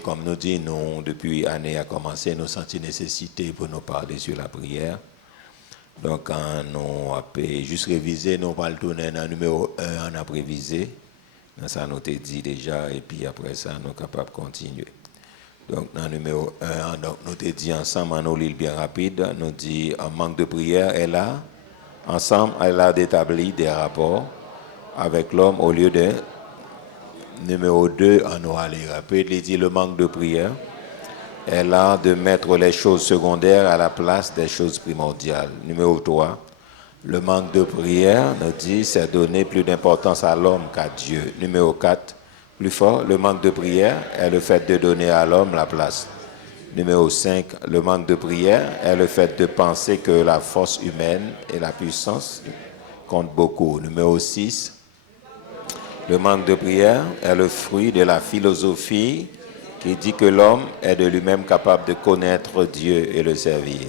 et comme nous dit, nous, depuis l'année a commencé, nous sentons nécessité pour nous parler sur la prière. Donc, quand nous avons juste révisé, nous allons tourner dans le numéro 1, on a prévisé. Ça nous a dit déjà, et puis après ça, nous sommes capables de continuer. Donc, dans le numéro 1, donc, nous avons dit ensemble, nous lisons bien rapide, nous dit un manque de prière est là. Ensemble, elle a établi des rapports avec l'homme au lieu de numéro 2, on va aller rapide, il dit le manque de prière est là de mettre les choses secondaires à la place des choses primordiales. Numéro 3, le manque de prière, nous dit, c'est donner plus d'importance à l'homme qu'à Dieu. Numéro 4, plus fort, le manque de prière est le fait de donner à l'homme la place. Numéro 5, le manque de prière est le fait de penser que la force humaine et la puissance comptent beaucoup. Numéro 6, le manque de prière est le fruit de la philosophie qui dit que l'homme est de lui-même capable de connaître Dieu et le servir.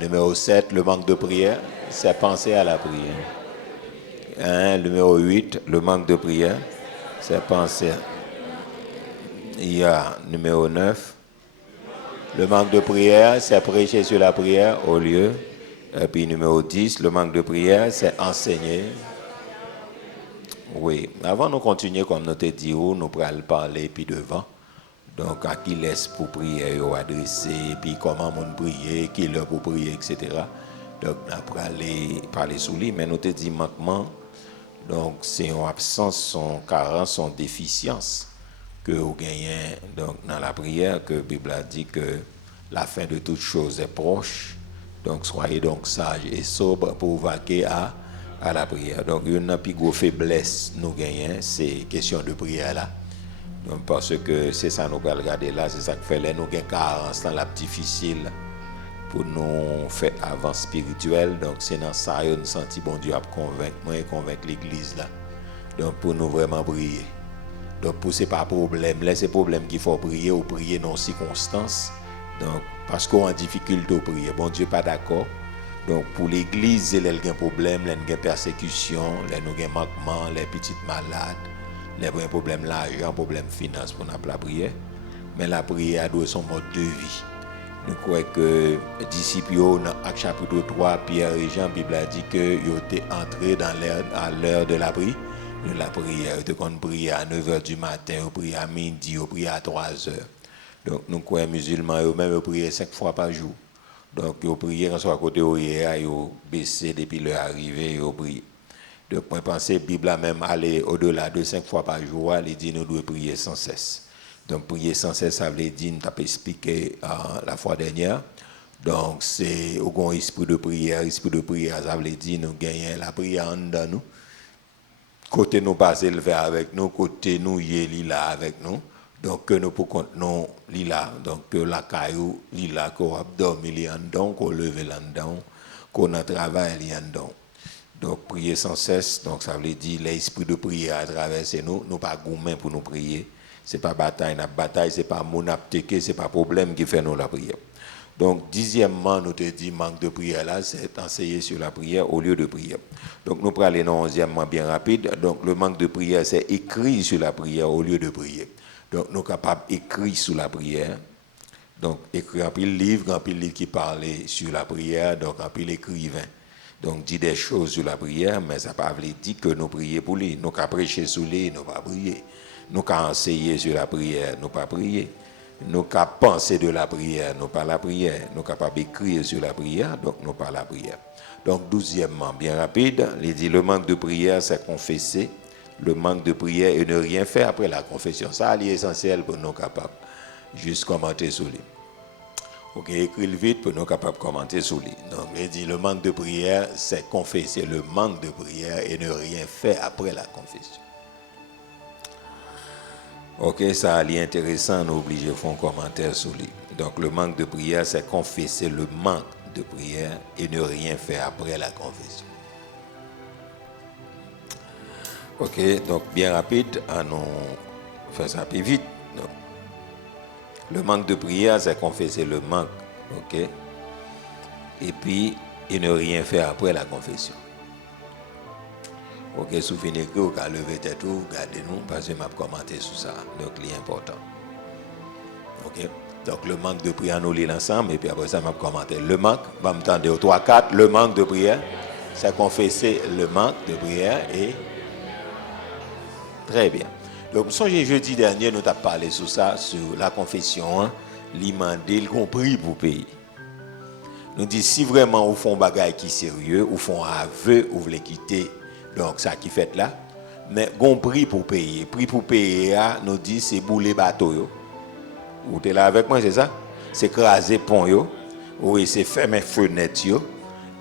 Numéro 7, le manque de prière, c'est penser à la prière. Numéro 8, le manque de prière, c'est penser. Il y a numéro 9. Le manque de prière, c'est prêcher sur la prière au lieu. Et puis numéro 10, le manque de prière, c'est enseigner. Oui, avant de continuer, comme nous te dit, nous allons parler puis devant. Donc, à qui laisse pour prier, ou adresser, puis comment on prier, qui l'heure pour prier, etc. Donc, nous allons parler sous lui, mais nous te dit manquement. Donc, c'est une absence, son carence, son déficience que vous gagnez donc, dans la prière, que la Bible a dit que la fin de toute chose est proche. Donc, soyez donc sages et sobres pour vaquer à la prière. Donc, une plus grosse faiblesse nous gagnons, c'est question de prière là. Donc, parce que c'est ça nous allons regarder là, c'est ça qui fait là, nous avons carence dans la difficile pour nous faire avance spirituelle. Donc, c'est dans ça que nous sentons bon Dieu à convaincre l'église là. Donc, pour nous vraiment prier. Donc, pour ce n'est pas un problème. Là, c'est un problème qu'il faut prier ou prier dans circonstances. Donc, parce qu'on a en difficulté à prier. Bon Dieu pas d'accord. Donc, pour l'église, il y a un problème, il y a une persécution, il y a un manquement, les petites malades, les problèmes l'argent, problèmes finance pour la prière. Mais la prière doit son mode de vie. Nous croyons que les disciples, dans Actes chapitre 3, Pierre et Jean, la Bible a dit qu'ils étaient entrés à l'heure de la prière. La prière, ils ont prié à 9h du matin, ils ont prié à midi, ils ont prié à 3h. Donc, nous croyons musulmans, ils prient 5 fois par jour. Donc, ils ont prié quand ils sont à côté de hier, ils ont baissé depuis leur arrivée, ils ont prié. Donc, je pense que la Bible a même allé au-delà de 5 fois par jour, elle dit que nous devons prier sans cesse. Donc, prier sans cesse, ça veut dire, nous avons expliqué la fois dernière. Donc, c'est au esprit de prière, ça veut dire nous gagnons la prière en dedans nous. Côté nous passer le faire avec nous, côté nous y est là avec nous. Donc que nous pour compte nous là, donc que la caillou là qu'on a dormi là dedans, qu'on lever là dedans, qu'on a travaillé là dedans. Donc prier sans cesse, donc ça veut dire l'esprit de prière à traverser nous, nous pas gourmand pour nous prier. C'est pas bataille, c'est pas mon aptéqué, c'est pas problème qui fait nous la prière. Donc, 10e, nous te dit manque de prière là, c'est enseigner sur la prière au lieu de prière. Donc, nous prenons dans 11e bien rapide. Donc, le manque de prière, c'est écrit sur la prière au lieu de prier. Donc, nous sommes capables d'écrire sur la prière. Donc, écrire un pile livre qui parle sur la prière, donc un pile écrivain. Donc, dit des choses sur la prière, mais ça ne veut pas dire que nous prions pour lui. Nous avons prêché sur lui, nous ne pas prier. Nous avons enseigné sur la prière, nous ne pas prier. Nous avons pensé de la prière, nous pas la prière. Nous sommes capables d'écrire sur la prière, donc nous pas la prière. Donc, 12e, bien rapide, il dit le manque de prière, c'est confesser. Le manque de prière et ne rien faire après la confession. Ça, c'est essentiel pour nous capables. Juste commenter sur lui. Ok, écrire vite pour nous capables de commenter sur lui. Donc, il dit le manque de prière, c'est confesser le manque de prière et ne rien faire après la confession. Ok, ça est intéressant, nous obligés de faire un commentaire sur lui. Donc, le manque de prière, c'est confesser le manque de prière et ne rien faire après la confession. Ok, donc bien rapide, nous faisons ça plus vite. Donc, le manque de prière, c'est confesser le manque. Ok, et puis, et ne rien faire après la confession. Ok, si vous finissez que vous avez levé tête, regardez-nous, parce que je vais commenter sur ça. Donc, c'est important. OK. Donc le manque de prière, nous lisons ensemble et puis après ça, je vais commenter. Le manque, je vais m'entendre au 3, 4, le manque de prière, c'est confesser le manque de prière et très bien. Donc, jeudi dernier, nous avons parlé sur ça, sur la confession, hein, l'imandé, le compris pour payer. Nous disons, si vraiment vous font un bagage qui est sérieux, vous font un aveu, vous voulez quitter, donc ça qui fait là, mais un prix pour payer. Prix pour payer, nous dit c'est bouler bateau. Vous êtes là avec moi, c'est ça? C'est craser pont, yo. Oui, c'est fermer fenêtre, yo.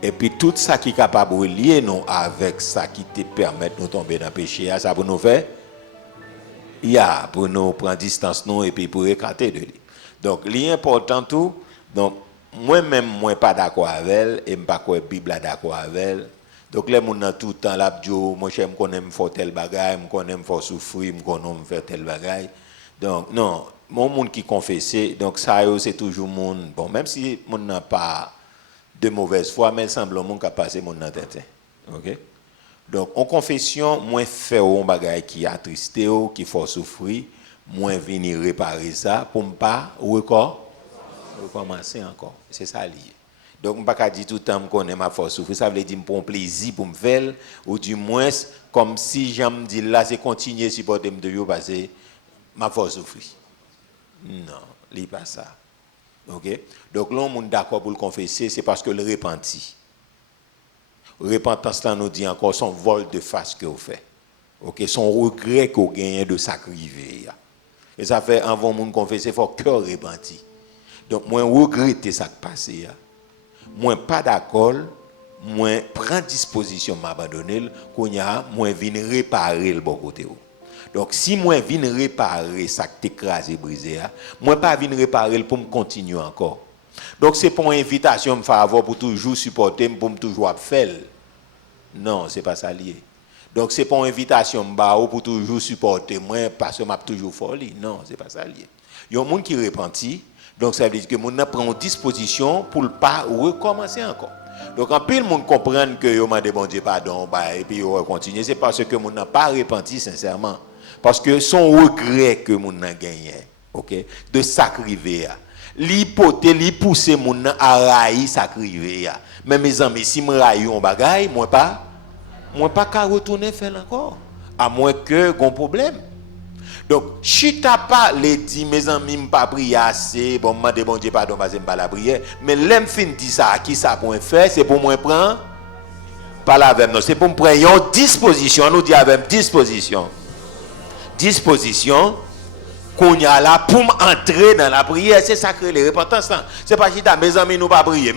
Et puis tout ça qui est capable de lier nous avec ça qui te permet de nous tomber dans le péché, ça pour nous faire? Pour nous prendre distance nous et puis pour écarter de lui. Donc, l'important tout, donc, moi-même, moi pas d'accord avec elle, et pas quoi Bible d'accord avec elle. Donc, les gens tout le temps, là, moi, je connais faire tel bagage, je connais faire souffrir, je connais faire tel bagage. Donc, non, mon monde qui confesse, donc ça, c'est toujours mon. Bon, même si mon n'a pas de mauvaise foi, mais il semble mon qui a passé mon tête. OK? Donc, en confession, moi, faire un bagage qui attristé, qui faut souffrir, moi, venir réparer ça pour ne pas recommencer encore. C'est ça lié. Donc, je ne peux pas dire tout le temps que je ma force souffrir. Ça veut dire pour un plaisir, pour me faire, ou du moins, comme si j'aime dire là, c'est continuer à supporter de yo parce que ma force souffrir. Non, ce n'est pas ça. OK? Donc, là, on est d'accord pour le confesser, c'est parce que le repenti. Repentance là nous dit encore son vol de face que vous faites. OK, son regret que vous gagnez de sacrifier. Et ça fait avant de confesser, il faut cœur repenti. Donc moi regrette ça qui passé. Moi pas d'accord, moi prends disposition m'abandonner qu'on y a moi venir réparer le bon côté. Donc si moi viens réparer ça qui t'écrasé brisé, moi pas venir réparer pour me continuer encore. Donc c'est pour une invitation me faire avoir pour toujours supporter pour me toujours faire. Non, c'est pas ça lié. Donc c'est pour une invitation me pour toujours supporter moi parce que m'a toujours folie. Non, c'est pas ça lié. Il y a un monde qui repentit, donc ça veut dire que mon prend une disposition pour ne pas recommencer encore. Donc en plus le monde comprend que yo m'a demandé pardon et puis yo continuer, c'est parce que mon n'a pas repenti sincèrement. Parce que son regret que mon a gagné, OK, de sacrifier l'hypothèse, li pousser mon à railler sacrifier. Mais mes amis, si me raille un bagay, moi pas qu'à retourner faire encore, à moins que gon problème. Donc si t'as pas les dit mes amis m'pas prier assez, bon m'a bon Dieu pardon parce que m'pas la prière, mais l'aime fin dit ça à qui ça pour faire, c'est pour moi prendre pas la avec non, c'est pour me prendre une disposition, nous dit avec disposition qu'on y a là pour entrer dans la prière, c'est sacré les repentances. C'est pas chita mes amis nous pas prier,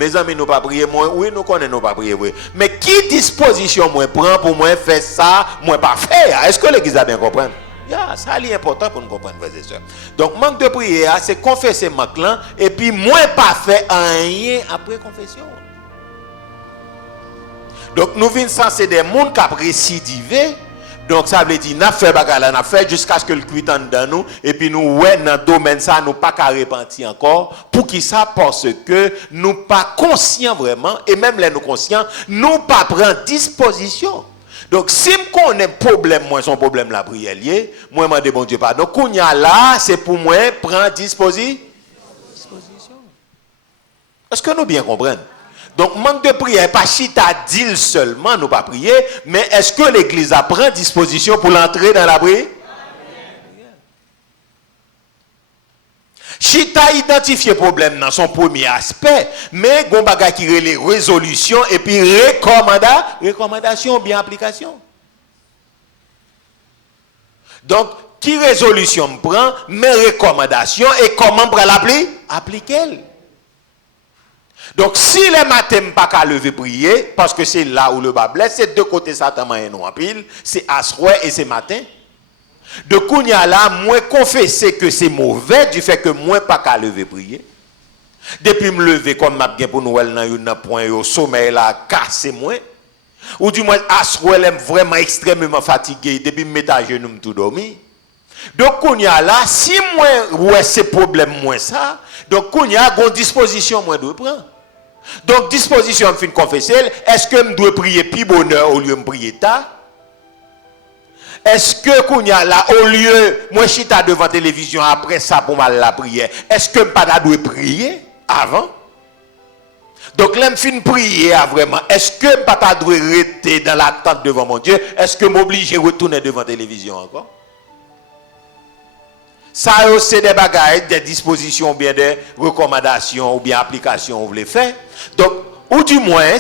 moi oui nous connaissons nous pas prier oui. Mais qui disposition moi prend pour moi faire ça, moi pas faire. Est-ce que l'église a bien compris? Ça est important pour nous comprendre frères et sœurs. Donc manque de prière, c'est confesser manque là et puis moi pas faire rien après confession. Donc nous venons censés des monde qui récidivé. Donc ça veut dire n'a fait bagala n'a fait jusqu'à ce que le cuitan dans nous et puis nous ouais dans domaine ça nous pas qu'à repentir encore pour qui ça parce que nous pas conscients vraiment et même les nous conscients nous pas prendre disposition. Donc si me connais problème moi son problème la prière lié moi demander bon Dieu pardon qu'on y a là c'est pour moi prendre disposition. Est-ce que nous bien comprenons? Donc, manque de prière, pas chita dit seulement, nous pas prier, mais est-ce que l'église a pris disposition pour l'entrer dans la prière? Chita identifier le problème dans son premier aspect, mais gon bagay qui relè résolution et puis recommandation bien application. Donc, qui résolution prend, mais recommandation et comment pour l'appliquer? Donc, si les matins pas qu'à lever prier, parce que c'est là où le bas blesse, c'est deux côtés Satan et nous en pile, c'est assoir et c'est matin. De kounya là, moi confesser que c'est mauvais du fait que moi pas qu'à lever prier. Depuis me lever comme m'a bien pour Noël dans un point au sommeil là casser moi. Ou du moins assoir l'aime vraiment extrêmement fatigué depuis me mettre à genoux tout dormi. Donc kounya là, si moi ouais c'est problème moi ça, donc kounya gon disposition moi doit prendre. Donc, disposition, je finis confesser, est-ce que je dois prier plus bonheur au lieu de prier tard? Est-ce que Kounya là, au lieu, moi chita devant la télévision après ça pour mal la prière, est-ce que je pas dois prier avant? Donc là, je finis prier vraiment. Est-ce que je pas dois rester dans l'attente devant mon Dieu? Est-ce que je m'oblige à retourner devant la télévision encore? Ça, c'est des bagages, des dispositions, bien des recommandations ou bien applications, vous voulez faire. Donc, ou du moins,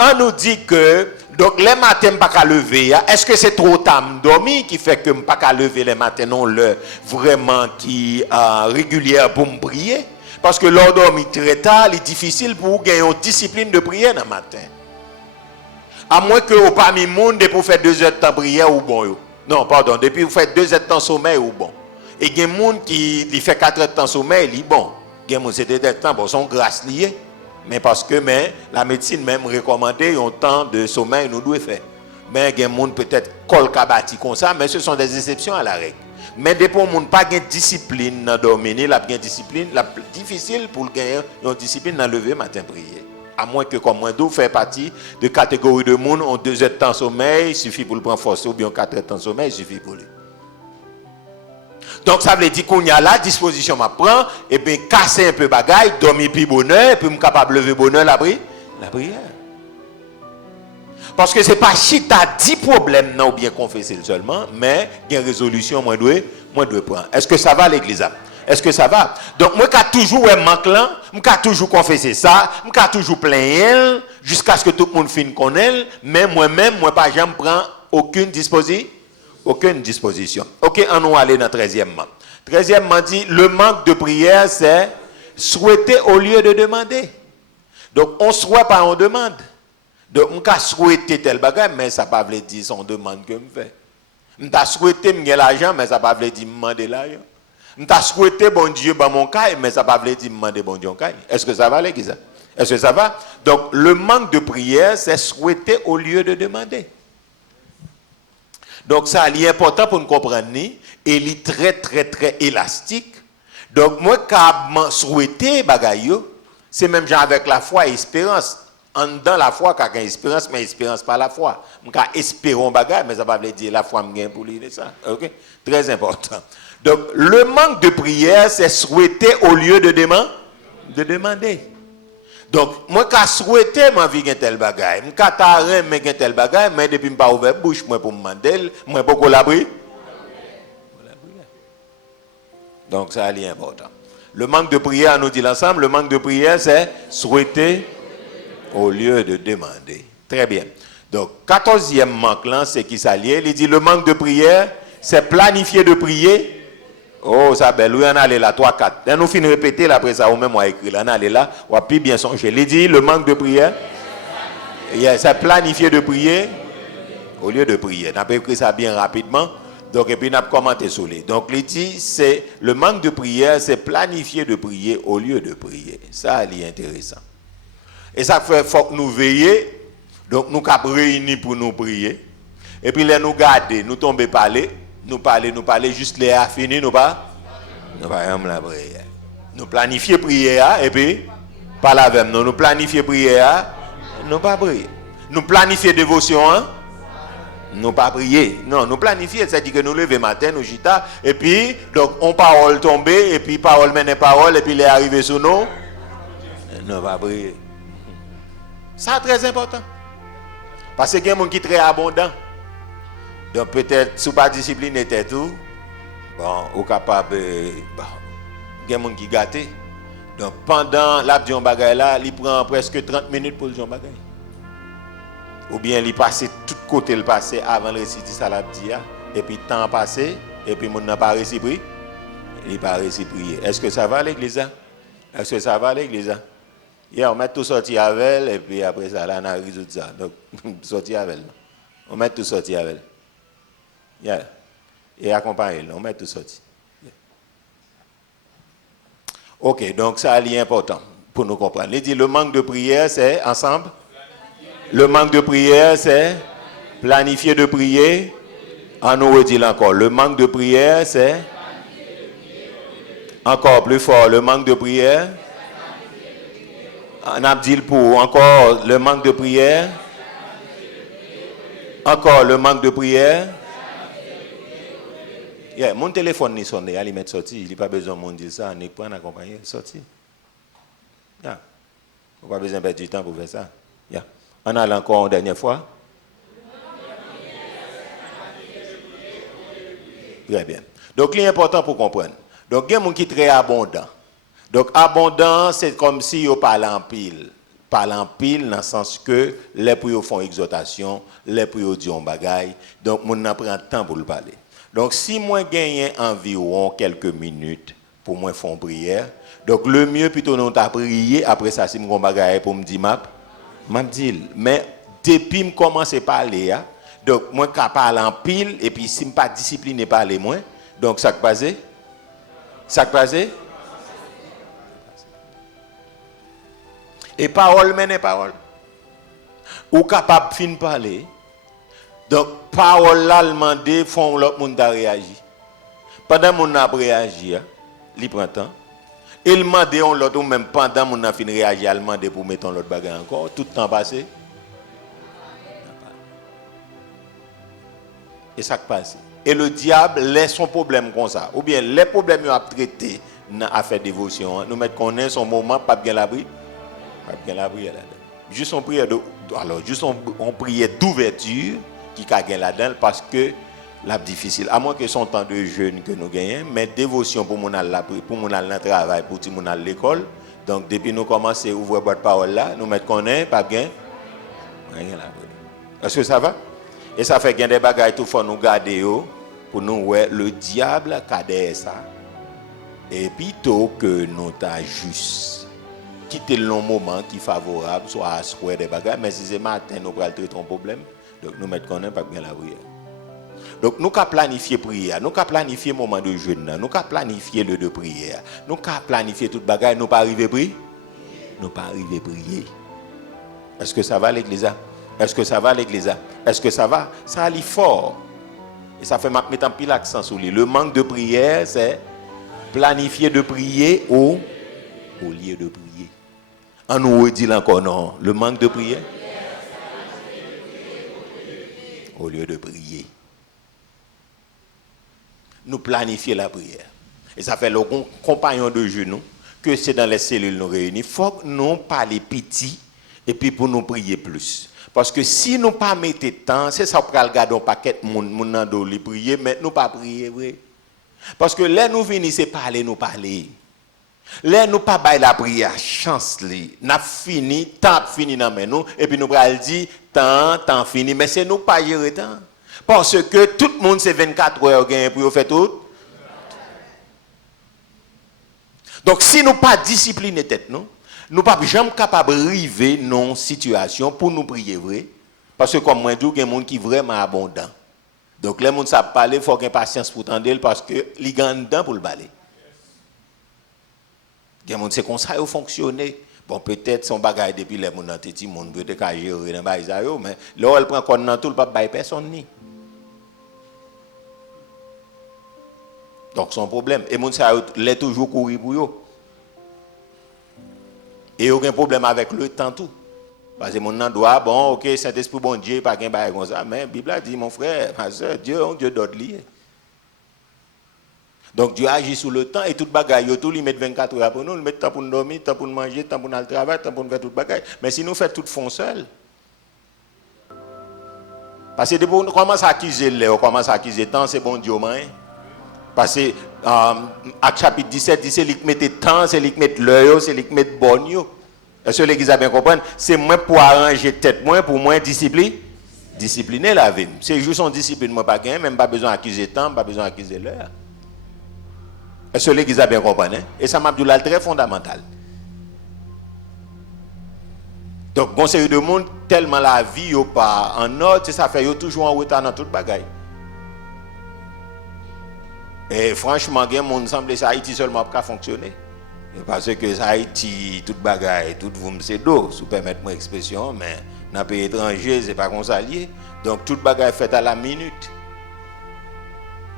on nous dit que, donc les matins, je ne peux pas lever. Est-ce que c'est trop tard dormir qui fait que je ne peux pas lever les matins, non, le vraiment qui régulière pour me prier? Parce que l'on dormit très tard, il est difficile pour gagner une discipline de prière dans le matin. À moins que vous parmi le monde, pour faire 2 heures de temps de prière ou bon. Non, pardon, depuis vous faites 2 heures de temps de sommeil ou bon. Et il y a des gens qui fait 4 heures de temps de sommeil, il est bon. Il y a des gens qui c'est des temps, bon, sont grâce liées. Mais parce que la médecine même recommandé un temps de sommeil nous doit faire. Mais il y a des gens peut-être col kabati comme ça, mais ce sont des exceptions à la règle. Mais des gens qui pas de discipline dans dormir, la discipline, la difficile pour gagner une discipline dans lever matin prier. À moins que comme moi d'où fait partie de catégorie de monde ont 2 heures de temps de sommeil, il suffit pour le prendre force ou bien 4 heures de temps de sommeil, il suffit pour lui. Donc ça veut dire qu'on y a la disposition m'apprend et puis casser un peu bagaille, dormir puis bonheur et puis me capable lever bonheur la prière. Parce que c'est pas chita 10 problèmes non bien confesser seulement, mais il y a une résolution moi dois prendre. Est-ce que ça va l'église? Est-ce que ça va? Donc moi qui toujours manque là, moi toujours confesser ça, moi toujours plaindre jusqu'à ce que tout le monde finisse connaître, mais moi-même moi pas jamais prendre aucune disposition. OK, on va aller dans 13e. 13e dit le manque de prière c'est souhaiter au lieu de demander. Donc on souhaite pas on demande. Donc on peut souhaiter tel bagage mais ça pas veut dire son demande que me fait. On t'a souhaité me gagner l'argent mais ça pas veut dire demander l'argent. On t'a souhaité bon Dieu dans mon cas mais ça pas veut dire demander bon Dieu en cas. Est-ce que ça va l'église? Est-ce que ça va? Donc le manque de prière c'est souhaiter au lieu de demander. Donc ça est important pour nous comprendre et il est très très très élastique. Donc moi quand souhaiter bagayo, c'est même genre avec la foi et l'espérance. En dans la foi quand espérance mais espérance pas la foi. Moi espérons bagaille mais ça va veut dire la foi me gagne pour lui ça. OK? Très important. Donc le manque de prière c'est souhaiter au lieu de demander. Donc, moi, quand je souhaite ma vie un tel bagaille, quand je suis un tel bagaille, mais depuis que je n'ai pas ouvert la bouche, moi, pour me demander, moi, je peux l'abri. Donc, ça est important. Le manque de prière, nous dit ensemble, le manque de prière, c'est souhaiter au lieu de demander. Très bien. Donc, 14e manque, là, c'est qui s'allie. Il dit le manque de prière, c'est planifier de prier. Oh, ça belle, oui, on allait là, 3, 4. Nous finissons de répéter, là, après ça, ou même on a écrit là, on allait là, on a pu bien songer. Il dit, le manque de prière, c'est planifier de prier au lieu de prier. On a écrit ça bien rapidement, donc, et puis on a commenté sur les. Donc, il dit, c'est, le manque de prière, c'est planifier de prier au lieu de prier. Ça, c'est intéressant. Et ça fait, faut que nous veillions, donc nous sommes réunis pour nous prier, et puis là, nous garder, nous tomber parler. Nous parler, juste les à fini, nous pas la prière. Nous planifier prière et puis parler avec nous. Nous planifier prière, nous pas prier. Nous planifier dévotion, nous pas prier. Non, nous planifier, c'est-à-dire que nous lever matin, nous jita, et puis donc on parole tomber, et puis parole mène parole, et puis les arriver sur nous, nous pas prier. Ça très important. Parce qu'il y a des gens qui sont très abondants. Donc peut-être, si pas discipline était tout, bon, ou capable, bon, il y a des gens qui gâtent. Donc pendant l'abdion bagaille là, il prend presque 30 minutes pour le jour bagaille. Ou bien il passe tout côté le passé avant le réciter ça l'abdia, et puis temps passé, et puis mon n'a pas récipri, il pas réciprié. Est-ce que ça va l'église? Est-ce que ça va l'église? Hier on met tout sorti avec elle, et puis après ça là on a résolu ça. Donc sorti avec elle. On met tout sorti avec elle. Yeah. Et accompagner, on met tout sorti. Yeah. Ok, donc ça est important pour nous comprendre. Il dit le manque de prière, c'est ensemble. Le manque de prière, c'est planifier de prier. On nous redit encore. Le manque de prière, c'est encore plus fort. Le manque de prière. On a dit pour encore le manque de prière. Encore le manque de prière. Yeah, mon téléphone ni sonné, il met sorti, il pas besoin de dire ça, ni prendre accompagner, sorti. Yeah. On pas besoin de perdre du temps pour faire ça. Yeah. On a encore une dernière fois. Très bien. Donc, l'important pour comprendre. Donc, il y a des gens qui sont très abondants. Donc, abondant, c'est comme si ils parlent en pile. Parlent en pile dans le sens que les pour font exhortation, les pour disent bagaille. Donc, on prend le temps pour le parler. Donc, si moi gagne environ quelques minutes pour moi faire une prière, donc le mieux plutôt nous t'a prier après ça si mon bagaille pour me dire m'a dit mais depuis me commencer à parler donc moi ka parler en pile et puis si me pas discipliné parler moins donc ça passé et parole mène parole ou capable fin parler donc parole là demander font l'autre monde a réagi pendant mon a réagi il prend temps il demande on l'autre ou même pendant mon a fin réagir il demande pour mettre l'autre bagarre encore tout le temps passé et ça passe et le diable laisse son problème comme ça ou bien les problèmes à traiter dans affaire dévotion nous mettre connaît son moment pas bien l'abri là-dedans juste en prière juste en prière d'ouverture qui a gagné là-dedans parce que la difficile à moins que son temps de jeûne que nous gagnons mais dévotion pour mon aller pour mon aller dans travail pour mon aller l'école donc depuis nous commencer à ouvrir boîte parole là nous mettre connaît pas bien rien là est-ce que ça va et ça fait gain des bagages tout faut nous garder pour nous ouais le diable cadre ça et plutôt que nous ta juste quitter le long moment qui est favorable soit à ce des bagages mais si c'est matin nous pral traiter un problème donc nous mettre connaît pas bien la prière. Donc nous avons planifié prière, nous avons planifié moment de jeûne, nous avons planifié le de prière, nous avons planifié toute bagaille, nous pas arrivé prier. Nous pas arrivé prier. Est-ce que ça va l'église? Est-ce que ça va l'église? Est-ce que ça va? Ça allait fort. Et ça fait mettre un pile accent sur lui. Le manque de prière, c'est planifier de prier au lieu de prier. On nous dit encore non, le manque de prière au lieu de prier. Nous planifier la prière. Et ça fait le compagnon de genou que c'est dans les cellules nous réunis. Il faut que nous parlions petit et puis pour nous prier plus. Parce que si nous pas mettons temps, c'est ça pour regarder un paquet de monde dans les prier, mais nous pas prier vrai. Parce que là nous finissons parler, nous parler. Là nous pas bailler la prière chance li. N'a fini, temps fini dans nous et puis nous pral dire temps fini, mais c'est nous pas gérer temps. Parce que tout le monde c'est 24 heures pour faire tout. Donc si nous pas discipliner tête nous pas jamais capable arriver dans situation pour nous prier vrai parce que comme moi dis il y a des gens qui vraiment abondant. Donc les gens savent parler, faut qu'il y ait patience pour tendre parce que li gagne temps pour le parler. Il y a des gens c'est comme ça fonctionner. Bon peut-être son bagage depuis les gens dans petit monde peut-être qu'à gérer dans bagage mais là elle prend compte dans tout le pas bail personne ni. Donc son problème et moun ça l'est toujours courir pour yo. Et aucun problème avec le temps tout. Parce que mon nan doit bon OK Saint-Esprit bon Dieu pas gain bail comme ça mais Bible a dit mon frère ma soeur Dieu est un Dieu d'ordre lié. Donc Dieu agit sous le temps et toute bagaille yo tout lui met 24 heures pour nous, il met temps pour nous dormir, temps pour nous manger, temps pour nous aller travailler, temps pour nous faire toute bagaille. Mais si nous fait tout font seul. Parce que on commence à accuser on commence à accuser temps c'est bon Dieu main. Parce que Acte chapitre 17, il met temps, c'est lui qui met l'heure, c'est lui qui met bon. Est-ce que l'église a bien compris? C'est moi pour arranger tête, moi pour moi discipliner la vie. C'est juste son discipline, moi pas gain, même pas besoin d'accuser temps, pas besoin d'accuser l'heure. Est-ce que l'église a bien compris? Et ça m'a dit là très fondamental. Donc bon série de monde tellement la vie yo pas en ordre, ça fait yo toujours en retard dans toute bagaille. Et franchement, il monde semble que Haïti seulement pas fonctionner. Parce que Haïti, toute bagaille, tout vous me c'est d'eau, si vous permettez mon expression, mais dans les pays étrangers, c'est pas comme ça lié. Donc toute bagaille faite à la minute.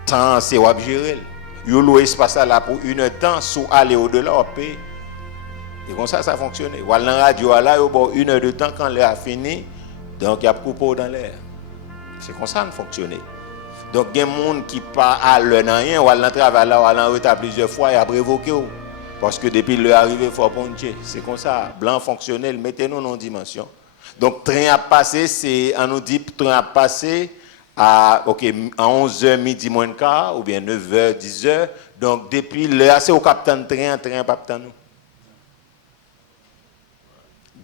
Temps, c'est wap gérer. Yo loué espace là pour une heure de temps, sous aller au-delà, on paye. Et comme ça fonctionne. Ou dans la radio, là, yo bon une heure de temps quand l'air a fini, donc il y a coupé dans l'air. C'est comme ça que fonctionne. Donc, il y a des gens qui pas à l'heure rien, ou à l'entrée là, ou à l'enretard plusieurs fois, et après révoqué. Parce que depuis l'arrivée, il faut puncher. C'est comme ça. Blanc fonctionnel, mettez-nous dans dimension. Donc, train a passé, c'est, on nous dit, train a passé à 11h, midi moins de quart, ou bien 9h, 10h. Donc, depuis l'heure, c'est au capitaine train pas nous.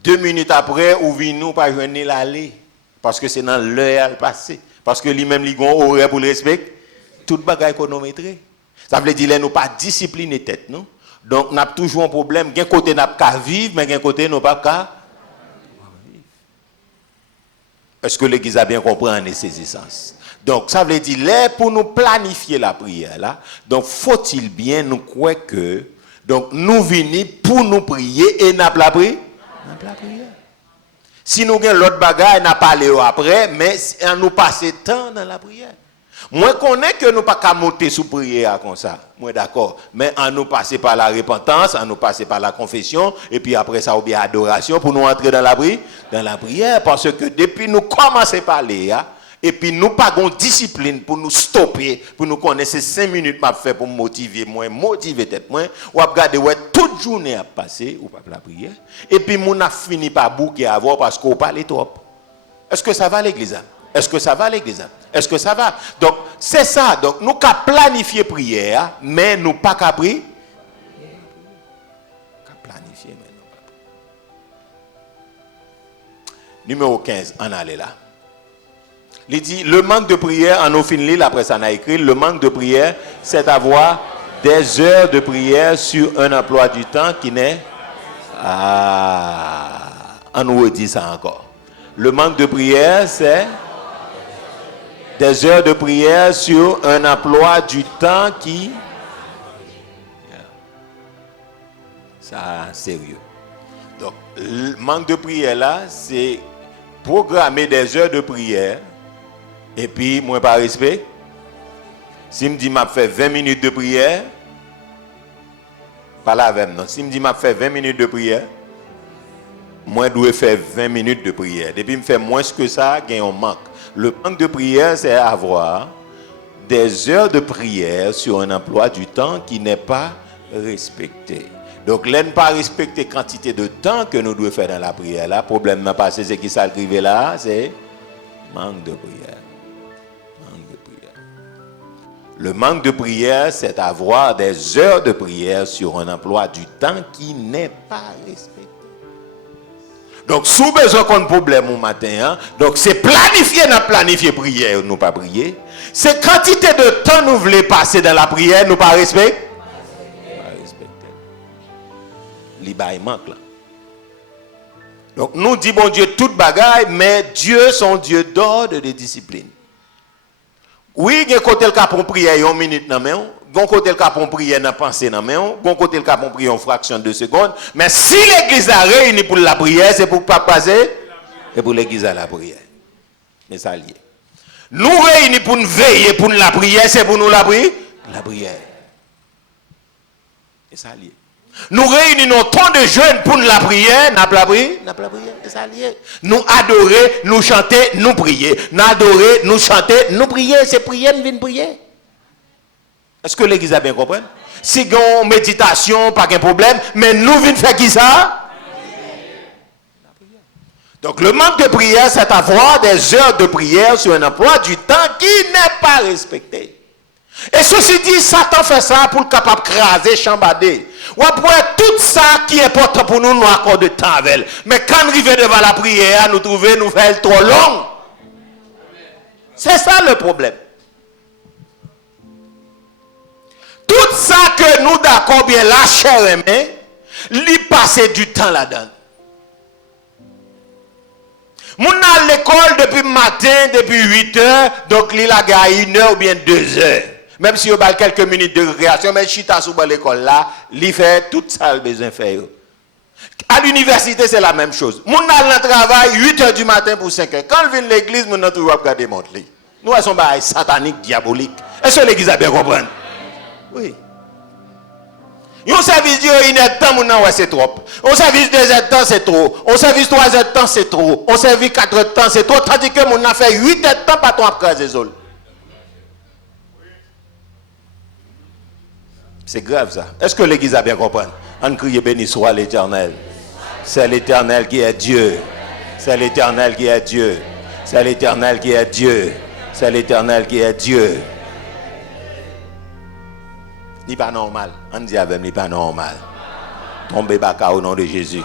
2 minutes après, ou nous pas joindre l'aller. Parce que c'est dans l'heure à le passer. Parce que lui-même, il a un horaire pour le respect. Tout le bagage chronométré. Ça veut dire que nous pas discipliné tête, non? Donc, nous avons toujours un problème. D'un côté, nous n'avons pas vivre, mais d'un côté, nous n'avons pas vivre. Est-ce que l'Église a bien compris en ces sens? Donc, ça veut dire, là, pour nous planifier la prière, là, donc, faut-il bien nous croire que, donc, nous venons pour nous prier et nous avons la prière? Si nous avons l'autre bagage, nous n'avons pas parlé après, mais nous passons temps dans la prière. Moi, je connais que nous ne pouvons pas monter sous prière comme ça. Moi, d'accord. Mais on nous passe par la repentance, on nous passe par la confession, et puis après ça, ou bien adoration, pour nous entrer dans la prière. Parce que depuis nous commençons à parler, et puis nous pas de discipline pour nous stopper, pour nous connaître ces 5 minutes m'a fait pour motiver tête moi, ou regarder ouais toute journée à passer ou pas la prière, et puis mon a fini par bouquer à voir parce qu'on parle trop. Est-ce que ça va l'église? Est-ce que ça va l'église? Est-ce que ça va? Donc, c'est ça. Donc, nous avons planifié prière, mais nous pas qu'à prier. Planifier, mais nous pas. Numéro 15, on allait là. Il dit, le manque de prière, en nous finit, après ça on a écrit, le manque de prière, c'est avoir des heures de prière sur un emploi du temps qui n'est... on nous redit ça encore. Le manque de prière, c'est... des heures de prière sur un emploi du temps qui... Ça, sérieux. Donc, le manque de prière là, c'est programmer des heures de prière et puis, moi, par respect, si je me dis que je fais 20 minutes de prière, pas la même, non. Si je me dis que je fais 20 minutes de prière, moi, je dois faire 20 minutes de prière. Depuis que je fais moins que ça, il y a un manque. Le manque de prière, c'est avoir des heures de prière sur un emploi du temps qui n'est pas respecté. Donc, là, ne pas respecter la quantité de temps que nous devons faire dans la prière. Le problème n'a pas passé, c'est qui ça arrive là, c'est manque de prière. Manque de prière. Le manque de prière, c'est avoir des heures de prière sur un emploi du temps qui n'est pas respecté. Donc, sous besoin qu'on problème au matin, donc c'est planifier prière, nous pas prier. C'est quantité de temps nous voulons passer dans la prière, nous pas respecter. Pas respecter. Il manque là. Donc, nous dit bon Dieu toute bagaille, mais Dieu son Dieu d'ordre de discipline. Oui, il y a côté le cas pour prier 1 minute dans main. Gon côté le cas pour prier dans pensée dans main, gon côté le cas pour prier en fraction de seconde, mais si l'église a réuni pour la prière, c'est pour pas passer et pour l'église à la prière. Mais ça lié. Nous réunis pour nous veiller pour la prière, c'est pour nous la prière. Et ça lié. Nous réunissons tant de jeunes pour la prière, n'a pas la prière, et ça lié. Nous adorer, nous chanter, nous prier. Nous adorer, nous chanter, nous prier, c'est prier, nous venons prier. Est-ce que l'église a bien compris? Si vous avez une méditation, pas de problème, mais nous venons faire qui ça? Donc le manque de prière, c'est avoir des heures de prière sur un emploi du temps qui n'est pas respecté. Et ceci dit, Satan fait ça pour le capable craser, chambader. Ou après tout ça qui est important pour nous, nous accorder de temps avec elle. Mais quand nous arrivons devant la prière, nous trouvons nous faire trop long. C'est ça le problème. Tout ça que nous d'accord bien la chair aimée, lui passer du temps là-dedans. Mon à l'école depuis matin, depuis 8 heures, donc il a gagné 1 heure ou bien 2 heures. Même si on a quelques minutes de récréation, mais chita sous l'école là, il fait tout ça le besoin faire. À l'université, c'est la même chose. Mon a le travail 8 heures du matin pour 5 heures. Quand il vient à l'église, mon a toujours regardé montre. Nous sommes satanique, diabolique. Est-ce que l'église a bien compris? Oui. Un service de 1 heure de temps, c'est trop. Un service de 2 heures de temps, c'est trop. Un service de 3 heures de temps, c'est trop. Un service de 4 heures de temps, c'est trop. Tandis que mon a fait 8 heures de temps, pas ton après les autres. C'est grave ça. Est-ce que l'église a bien compris? On crie béni soit l'Éternel. C'est l'Éternel qui est Dieu. C'est l'Éternel qui est Dieu. C'est l'Éternel qui est Dieu. C'est l'Éternel qui est Dieu. N'est pas normal. On dit avec n'est pas normal. Tombez baka au nom de Jésus.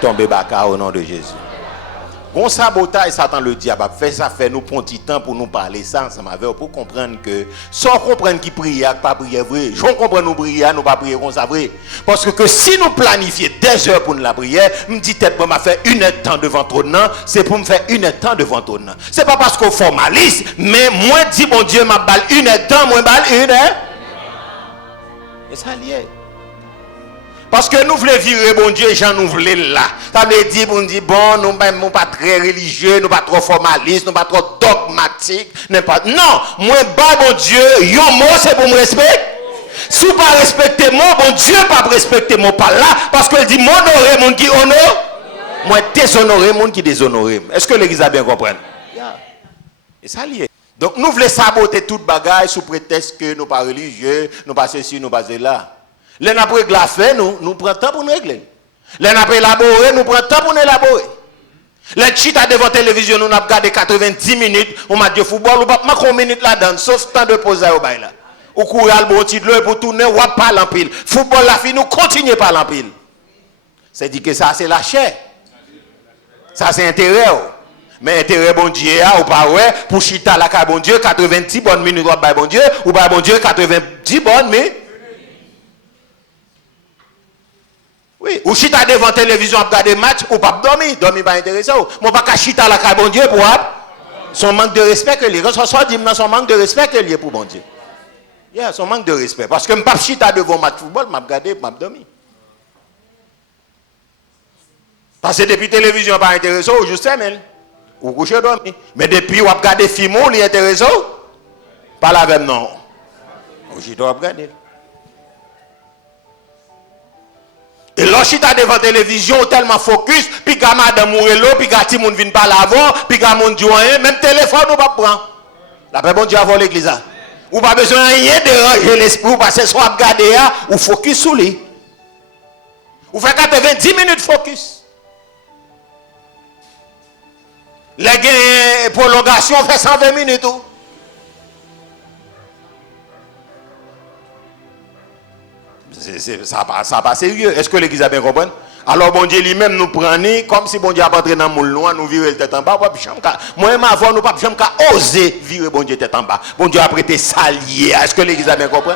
Tombez baka au nom de Jésus. Bon sabotage, Satan le diable a fait ça, fait nous prendre du temps pour nous parler ça ensemble avec pour comprendre que sans comprendre qui prie, pas prier vrai. Je comprends nous prier, nous pas prier comme ça vrai. Parce que si nous planifions des heures pour nous la prière, me dit tête pour m'a fait une heure de temps devant ton nom, c'est pour me faire une heure de temps devant ton nom. C'est pas parce qu'on formalise, mais moi dit bon Dieu m'a balle une heure de temps, moi balle une heure. Et ça lié. Parce que nous voulons virer bon Dieu, Jean nous voulons là. Ça veut dire, on dit, bon, nous ne sommes pas très religieux, nous ne sommes pas trop formalistes, nous ne sommes pas trop dogmatiques. Non, moi, bon Dieu, yon mot, c'est pour me respecter. Si vous ne respectez pas moi, bon Dieu ne pas respecter moi pas là, parce qu'il dit, m'honorer, mon qui honore, moi, déshonorer, mon qui déshonorer. Est-ce que l'église a bien compris? Et ça lié. Donc, nous voulons saboter toute bagaille sous prétexte que nous ne sommes pas religieux, nous ne sommes pas ceci, nous ne sommes pas cela. Les n'a pas réglé, nous prenons temps pour nous régler. Les n'a pas élaboré, nous prenons temps pour nous élaborer. Les chita devant la télévision, nous avons regardé 90 minutes, on m'a dit football, ou pas combien de minutes là-dedans, sauf temps de poser au bail là. Ou courir à bon petit de l'eau pour tourner, ou pas l'empile. Football la fin, nous continuons par l'empile. C'est dit que ça c'est la chair. Ça c'est intérêt. Mais intérêt bon Dieu, ou pas ouais, pour chita la bon Dieu, 90 bonnes minutes, ou pas bon Dieu, ou pas bon Dieu, 90 bonnes minutes. Oui, ou chita devant la télévision, regarder match, ou pas dormir, dormir pas intéressant. Moi pas qu'à chita la bon Dieu pour son manque de respect que lié. Quand ça dit son manque de respect que lié pour bon Dieu. Yeah, son manque de respect parce que je pas chita devant match football, m'a regarder, m'a dormir. Parce que depuis la télévision pas intéressant, je sais mais ou coucher dormir. Mais depuis ou regarder film, il est intéressant. Pas la même non. Je dois regarder. Et l'enchita devant la télévision tellement focus, puis quand madame Mourelo, puis quand tout le monde vient pas l'avant, puis quand monde dit rien, même téléphone ou pas prendre. La paix bon Dieu avant l'église. Ou pas besoin de rien déranger l'esprit, ou passer soit regarder ou focus sur lui. Ou fait 90 minutes focus. Les prolongations fait 120 minutes. Ça pas sérieux. Est-ce que l'église a bien compris? Alors bon Dieu lui-même nous prend comme si bon Dieu a pas entré dans le moule noir, nous virer le tête en bas. Moi avant nous pas jamais oser virer bon Dieu tête en bas. Bon Dieu a prêté salier. Est-ce que l'église a bien compris?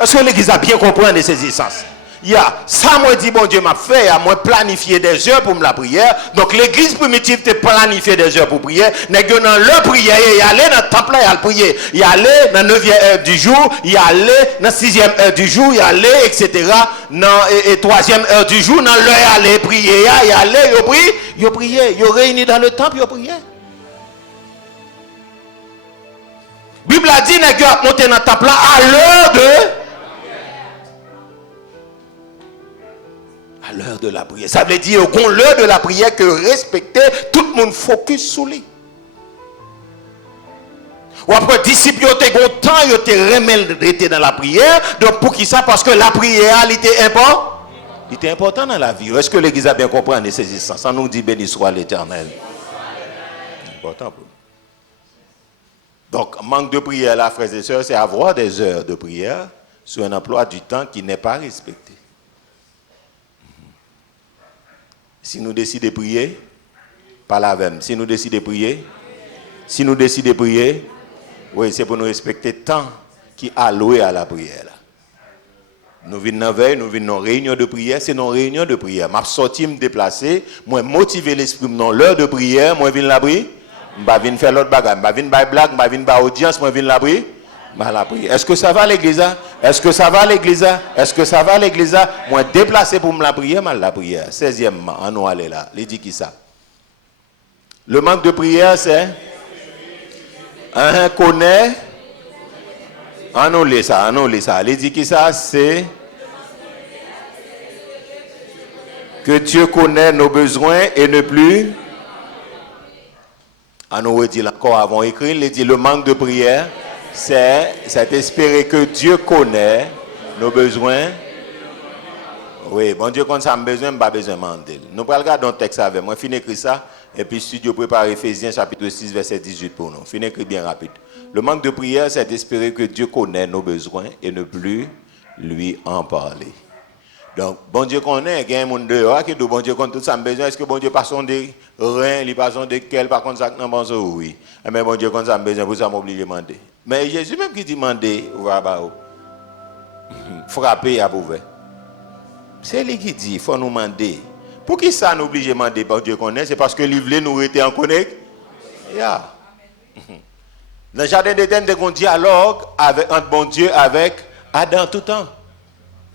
Est-ce que l'église a bien compris de ces essences? Ça moi dit bon Dieu m'a fait, moi planifier des heures pour la prière. Donc l'église primitive te planifié des heures pour prier. N'est que dans le prière, il allait dans le temple, il prier. Il allait dans la 9e heure du jour, il allait dans la 6e heure du jour, il allait, etc. Dans la 3e heure du jour, dans l'heure, il allait prier, il allait, il priait, il réuni dans le temple, il priait. La Bible a dit, n'est que monter dans le temple à l'heure de la prière. Ça veut dire qu'on l'heure de la prière que respecter, tout le monde focus sur lui. Ou après, disciples ont été contents, ils ont été remis dans la prière. Donc, pour qui ça? Parce que la prière, elle était importante. Il était important dans la vie. Est-ce que l'église a bien compris ces instants? Ça nous dit béni soit l'Éternel. C'est important pour nous. Donc, manque de prière, là, frères et sœurs, c'est avoir des heures de prière sur un emploi du temps qui n'est pas respecté. Si nous décidons de prier, pas la même. Si nous décidons de prier, oui, c'est pour nous respecter le temps qui est alloué à la prière. Nous venons dans veille, nous venons dans réunion de prière, c'est nos réunions de prière. Je suis sorti, me déplacer, moi motiver l'esprit dans l'heure de prière, moi viens la prière, je viens faire l'autre bagarre, je viens faire blague, je viens faire audience, moi viens la prière. Est-ce que ça va l'église? Est-ce que ça va l'église? Est-ce que ça va l'église? Moi déplacé pour me la prière, mal la prière. 16e, on nous aller là. Il dit qui ça? Le manque de prière, c'est connaît. On lit ça. Il dit qui ça? C'est que Dieu connaît nos besoins et ne plus. On nous redit encore avant écrit, il dit le manque de prière. C'est espérer que Dieu connaît nos besoins. Oui, bon Dieu, quand ça a besoin, je n'ai pas besoin de demander. Nous allons regarder un texte avec moi. Finis écrire ça. Et puis, studio prépare Ephésiens chapitre 6, verset 18 pour nous. Finis écrire bien rapide. Le manque de prière, c'est d'espérer que Dieu connaît nos besoins et ne plus lui en parler. Donc, bon Dieu connaît, il y a un monde dehors qui dit, bon Dieu connaît tout ça, besoin. Est-ce que bon Dieu pas sonde rien, il pas sonde quel, par contre, ça n'a pas besoin, oui. Mais bon Dieu connaît ça, besoin, pour ça, m'oblige de demander. Mais Jésus même qui dit demander, frapper à ouvert. C'est lui qui dit, il faut nous demander. Pour qui ça nous oblige de demander, bon Dieu connaît, c'est parce que lui voulait nous rester en connexion. Yeah. Dans le jardin d'Éden, il y a un dialogue entre bon Dieu avec Adam tout le temps.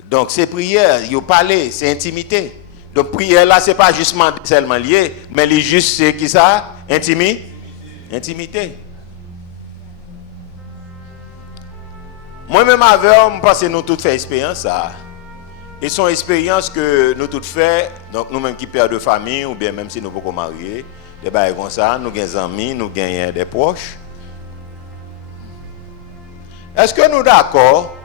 Donc, c'est prière, il parler, c'est intimité. Donc, prière là, ce n'est pas juste seulement lié, mais les juste, c'est qui ça? Intimité. Moi-même, avec, je pense que nous tous fait expérience ça. Et son expérience que nous tous fait, donc nous-mêmes qui pères de famille, ou bien même si nous ne pouvons pas marier, des bails comme ça, nous avons des amis, nous avons des proches. Est-ce que nous sommes d'accord?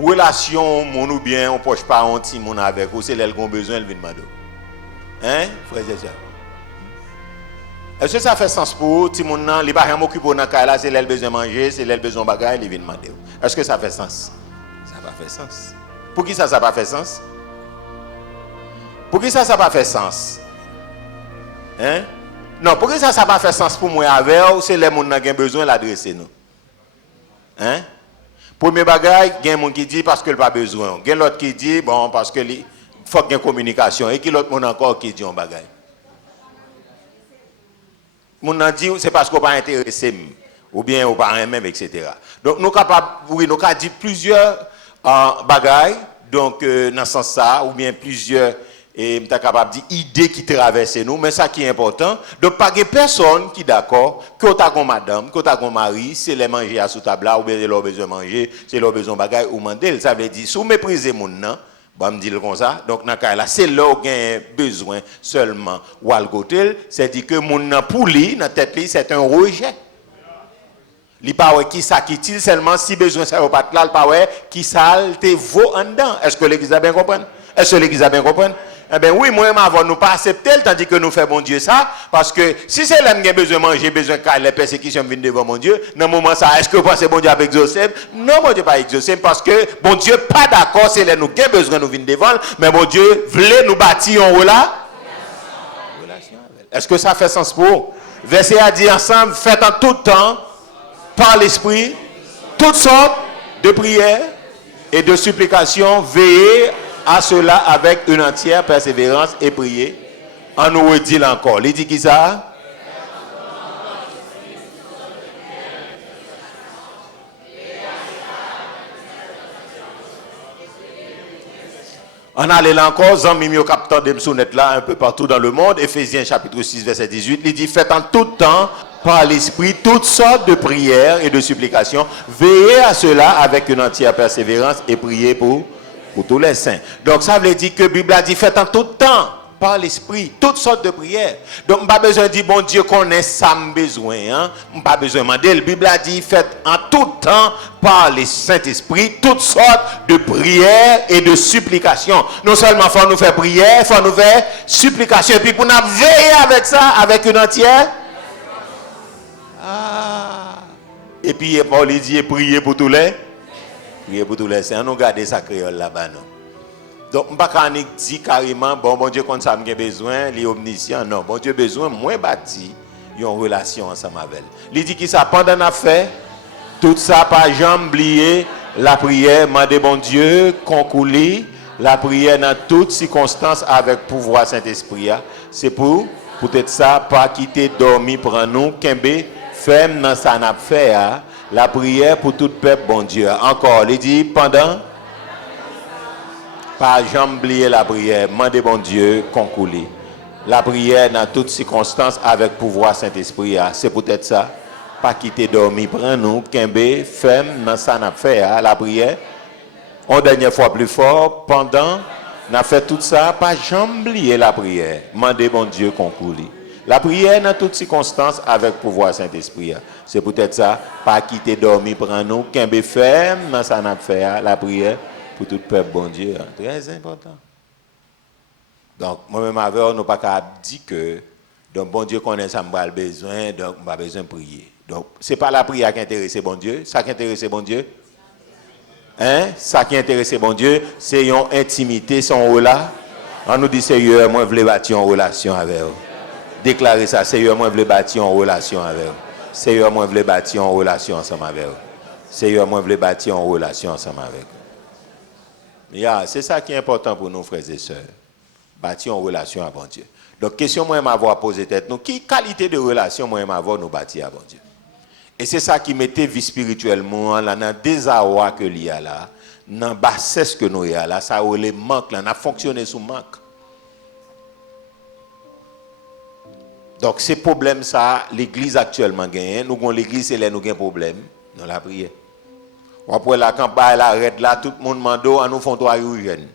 Relation, mon ou bien, on ne poche pas un petit monde avec vous, c'est l'aile qu'on a besoin, elle vient demander. Hein, frère Jésus? Est-ce que ça fait sens pour vous? Si mon nan, il va rien m'occuper dans le là, c'est l'aile besoin de manger, c'est l'aile besoin de bagaille, il vient demander. Est-ce que ça fait sens? Ça n'a pas fait sens. Pour qui ça n'a pas fait sens? Pour qui ça n'a pas fait sens? Hein? Non, pour qui ça n'a pas fait sens pour moi avec vous, c'est les gens qui ont besoin de l'adresser nous. Hein? Premier bagage, il y a des gens qui disent parce qu'il n'a pas besoin. Il y a l'autre qui dit bon parce qu'il faut qu'il y ait une communication. Et qui l'autre monde encore qui dit un bagage. Mon a dit c'est parce qu'on pas intéressé ou bien on pas même etc. Donc nous capables oui nous avons dit plusieurs bagages donc dans ce sens ça ou bien plusieurs et m'ta capable dire idées qui traversent nous mais ça qui est important donc pas de personne qui d'accord que tu as madame que tu as mari c'est les manger à sous table là ou bien leur besoin manger c'est leur besoin bagaille ou mandel ça veut dire si vous méprisez mon nan bon me dire comme ça donc dans cas là c'est là où gain besoin seulement ou al côté c'est dit que mon nan pour lui dans tête lui c'est un rejet. Li pa wè qui ça qui il seulement si besoin ça pas là il pa wè qui ça te vaut en dedans. Est-ce que l'église a bien compris? Est-ce que l'église a bien compris? Eh bien oui, moi avant nous pas accepter tandis que nous fait bon Dieu ça parce que si c'est l'homme qui a besoin de manger, besoin de les persécutions viennent devant mon Dieu, dans le moment ça est-ce que vous pensez bon Dieu a exaucé? Non, bon Dieu pas exaucé parce que bon Dieu pas d'accord, c'est là nous qui avons besoin de nous venir devant, mais bon Dieu voulait nous bâtir en relation. Est-ce que ça fait sens pour vous? Verset a dit ensemble, faites en tout temps par l'esprit toutes sortes de prières et de supplications, veillez à cela avec une entière persévérance et priez. On nous redit encore. Il dit qui ça? On allait là encore, Zambimi au capteur de Msounet là, un peu partout dans le monde. Ephésiens chapitre 6, verset 18. Il dit, faites en tout temps par l'esprit toutes sortes de prières et de supplications. Veillez à cela avec une entière persévérance et priez pour tous les saints. Donc ça veut dire que la Bible a dit faites en tout temps par l'esprit toutes sortes de prières. Donc pas besoin de dire bon Dieu connaît ça besoin hein. Pas besoin de demander. La Bible a dit faites en tout temps par le Saint-Esprit toutes sortes de prières et de supplications. Non seulement faut nous faire prière, faut nous faire supplication et puis pour nous veiller avec ça avec une entière. Et puis Paul dit prier pour tous les saints. Nous garder ça créole là-bas non. Donc on pas dit carrément bon Dieu quand ça me besoin, il est omniscient non, bon Dieu besoin moins bâti une relation ensemble avec. Il dit qui ça pendant n'a fait tout ça pas jamais oublier la prière, demander bon Dieu concouler la prière dans toutes circonstances avec pouvoir Saint-Esprit. C'est pour peut-être ça pas quitter dormir prendre nous kembe ferme dans ça n'a fait la prière pour tout peuple bon Dieu. Encore, il dit pendant pas jamais oublier la prière, demandez bon Dieu concouler. La prière dans toutes circonstances avec pouvoir Saint-Esprit. C'est peut-être ça. Pas quitter dormir prendre nous kembe ferme dans ça n'a fait la prière. On dernière fois plus fort pendant n'a fait tout ça pas jamais oublier la prière. Demandez bon Dieu concouler. La prière dans toutes circonstances avec pouvoir Saint-Esprit. C'est peut-être ça, pas quitter dormir prendre nous, kembe ferme dans ça n'a fait la prière pour tout peuple, bon Dieu, hein, très important. Donc, moi-même, avec nous, pas qu'à dire que, donc, bon Dieu connaît ça, m'a besoin, donc, m'a besoin de prier. Donc, ce n'est pas la prière qui intéresse bon Dieu, ça qui intéresse bon Dieu. Hein? Ça qui intéresse bon Dieu, c'est une intimité, son là. On nous dit, Seigneur, moi, je veux bâtir en relation avec vous. Déclarez ça, Seigneur, moi, je veux bâtir en relation avec vous. Seigneur, moi, je veux bâtir en relation ensemble avec vous. Seigneur, moi, je veux bâtir en relation ensemble avec vous. Yeah, c'est ça qui est important pour nous, frères et sœurs. Bâtir en relation avec Dieu. Donc, question, moi, m'avoir posé tête, nous, qui qualité de relation, moi, m'avoir nous bâtir avec Dieu? Et c'est ça qui mettait vie spirituellement, là, dans le désarroi que l'il y a là, dans la bassesse que nous y a là, ça où les manques, là, on a fonctionné sous manque. Donc, ces problèmes, ça, l'église actuellement gagne. Nous, quand l'église, c'est là, nous avons un problème. Nous la prière. Après la campagne, elle arrête là, tout le monde demande, nous font 3 jours jeunes.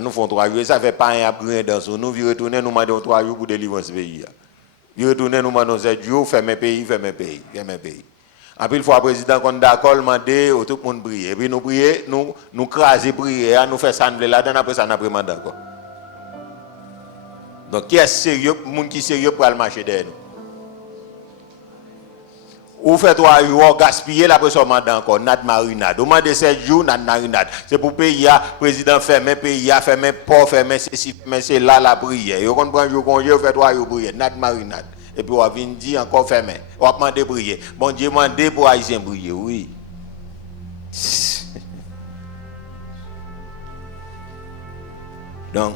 Nous font 3 jours, ça fait pas un après dans ce nous retourner, nous demandons 3 jours pour délivrer ce pays. Nous retourner, nous demandons 7 jours, fermer pays. Après, il faut le président qu'on est d'accord, demander, tout le monde prie. Et puis nous prier, nous craser prier, nous faire ça, là-dedans, après ça, nous après mandat. Donc, qui est sérieux, le monde qui est sérieux pour aller marcher derrière nous? Ou fait 3 jours, gaspiller la pression mandat encore, n'a de marinade. Ou demandez 7 jours, n'a de marinade. C'est pour payer, président fermer, pays, fermer, port, fermer, c'est là la prière. Vous comprenez, vous congé, vous faites 3 jours prier, n'a de marinade. Et puis, on vient dire encore fermé. On va demander prier. Bon Dieu, demandez pour Haïtien prier, oui. Donc,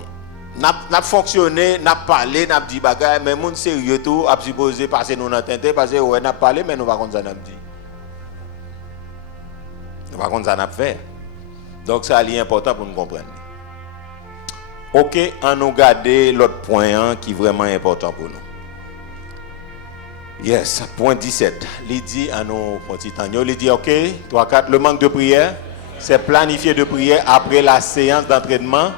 n'a fonctionné, n'a parlé, n'a dit bagay, mais moun sérieux tout, a supposé passer nous dans tente, parce que ouais, n'a parlé, mais nous pas comme ça n'a dit. Nous pas comme ça n'a fait. Donc, ça est important pour nous comprendre. Ok, on nous garder l'autre point qui est vraiment important pour nous. Yes, point 17. Il dit à nos petits temps, il dit ok, 3, 4, le manque de prière, c'est planifier de prière après la séance d'entraînement.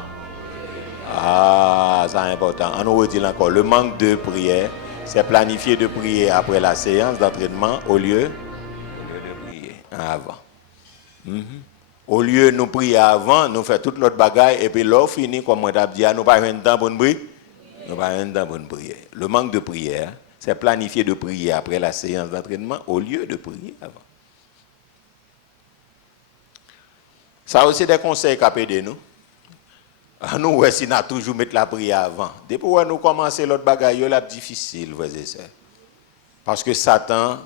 Ah, c'est important. On nous redit encore, le manque de prière, c'est planifier de prier après la séance d'entraînement au lieu de prier avant. Au lieu de nous prier avant, nous faisons toute notre bagaille et puis là, fini, comme on a dit, nous pas un temps pour nous prier. Nous pas un temps pour nous prier. Le manque de prière, c'est planifier de prier après la séance d'entraînement au lieu de prier avant. Ça aussi des conseils qu'à aider nous. Nous, si nous toujours mettre la prière avant. Depuis que nous commençons l'autre bagaille, c'est difficile, frères et sœurs. Parce que Satan,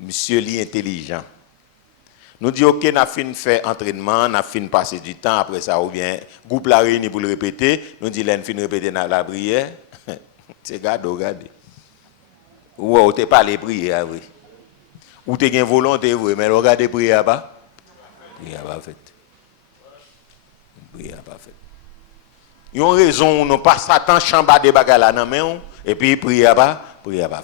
monsieur, est intelligent. Nous disons, ok, nous avons fini faire entraînement, nous avons fini passer du temps après ça, ou bien, groupe la réunie pour le répéter. Nous disons, nous avons fini répéter dans la prière. C'est regardez. Ou tu n'as pas les prières, oui. Ou tu as une volonté, oui, mais regardez prière pas. Prière pas faite. Prière pas faite. Ils ont raison, nous pas Satan chamba des bagages là dans main et puis prière pas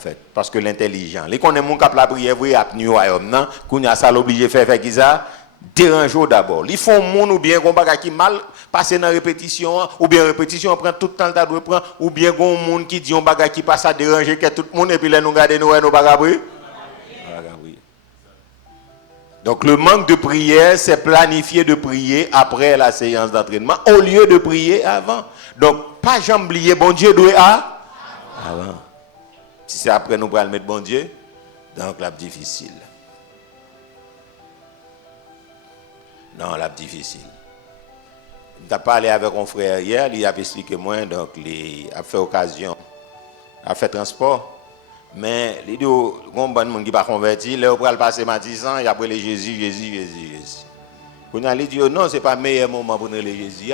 faite parce que l'intelligent. Les connaît mon cap la prière oui a tenu royaume non, qu'on a ça l'obligé faire qui ça dérange d'abord. Ils font mon ou bien gon bagage qui mal passer dans répétition ou bien répétition prend tout le temps ta doit prendre ou bien gon monde qui dit un bagage qui passe à déranger que tout le monde et puis là nous garder nous pas prier. Donc le manque de prière, c'est planifier de prier après la séance d'entraînement au lieu de prier avant. Donc pas jamais oublier bon Dieu doit avant. Si c'est après nous allons mettre bon Dieu, donc la difficile. Non, la difficile. Je parlé avec un frère hier, il a expliqué moi, donc il a fait occasion, a fait transport. Mais les deux, bon monde qui pas converti, là on va passer Matissan, il a appelé Jésus. Quand on a dit non, c'est pas le meilleur moment pour nous les Jésus.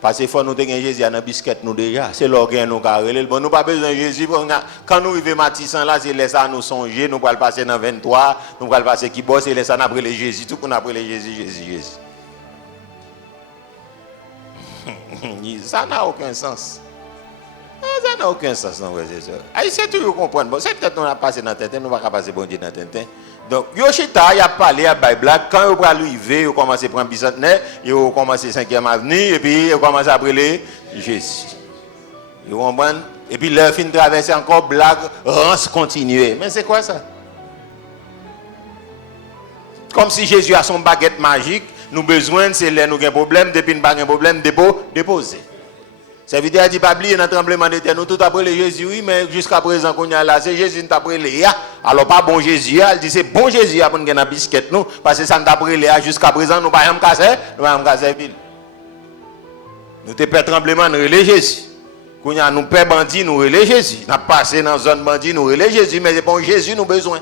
Parce qu'il faut nous tenir Jésus dans biscuit nous déjà, c'est l'organe nous carré. Bon, nous pas besoin de Jésus quand nous arrivons Matissan là, c'est laisser nous songer, nous va passer dans 23, nous va passer qui bosse et laisser nous appeler Jésus, tout qu'on appelle Jésus. Ça n'a aucun sens. Ça n'a aucun sens, non, frères et sœurs. C'est toujours comprendre. Bon, c'est peut-être qu'on a passé dans la tête, nous ne va pas passer bon Dieu dans la tête. Donc, Yoshita, il a parlé à Bible, quand il va arriver, il commence à prendre bicentenaire, il va commencer 5e avenue, et puis il commence à brûler Jésus. Vous comprenez? Et puis, leur fin de traverser encore, blague, rance continuer. Mais c'est quoi ça? Comme si Jésus a son baguette magique, Nous besoin, c'est là nous avons un problème, depuis nous n'avons pas un problème, déposer. Ça veut dire qu'il pas oublier dans le tremblement de terre. Nous tout après le Jésus, oui, mais jusqu'à présent, qu'on y a là, c'est Jésus qui t'a après les. Alors, pas bon Jésus, il dit c'est bon Jésus pour nous gagner la biscuit, nous, parce que ça nous t'a après les. Jusqu'à présent, nous ne pas casser ville. Nous te perd tremblement, nous relais Jésus. Quand nous perd bandit, nous relais Jésus. Nous passé dans une zone bandit, nous relais Jésus, mais c'est bon Jésus, nous besoin.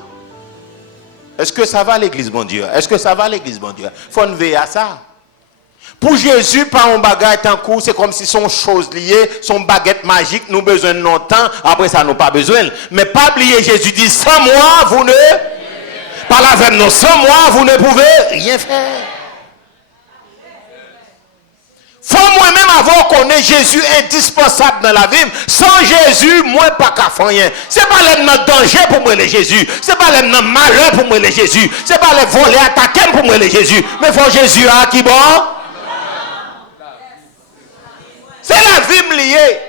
Est-ce que ça va l'église, bon Dieu? Est-ce que ça va l'église, bon Dieu? Il faut nous veiller à ça. Pour Jésus, pas un bagage en cours, c'est comme si son chose liée, son baguette magique, nous besoin de notre temps, après ça, nous pas besoin. Mais pas oublier, Jésus dit, sans moi, vous ne, par la veine, non, sans moi, vous ne pouvez rien faire. Faut moi-même avoir qu'on est Jésus indispensable dans la vie. Sans Jésus, moi, pas qu'à faire rien. C'est pas le danger pour moi, les Jésus. C'est pas le malheur pour moi, les Jésus. C'est pas le voler, attaquer pour moi, les Jésus. Mais faut Jésus à qui bon? C'est la vie liée.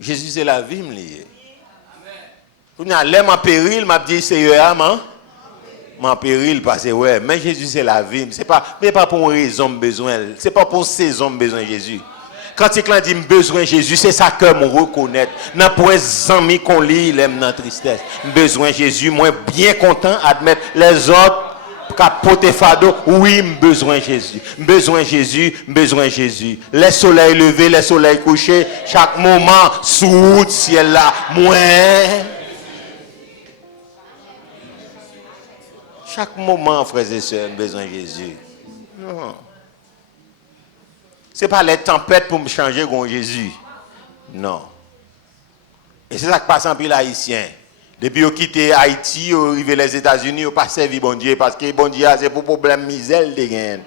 Jésus, c'est la vie liée. Quand il y a l'homme en péril, m'a dit, c'est eux, hein? En péril, parce que ouais, mais Jésus, c'est la vie. C'est pas pour une raison besoin. C'est pas pour ces hommes besoin Jésus. Quand il dit besoin Jésus, c'est ça que je reconnaît. N'a pas un ami qu'on lit, il aime dans tristesse. Besoin Jésus, moi bien content admettre les autres. Capote fado, oui, besoin Jésus. Besoin Jésus, besoin Jésus. Les soleils levés, les soleils couchés, chaque moment, sous le ciel là, moi. Chaque moment, frères et sœurs, besoin Jésus. Non. Ce n'est pas les tempêtes pour me changer comme Jésus. Non. Et c'est ça qui passe en pile haïtien. Depuis qu'ils ont quitté Haïti, ils sont arrivés les États-Unis, ils n'ont pas servi bon Dieu. Parce que bon Dieu, c'est pour problème misère de gain.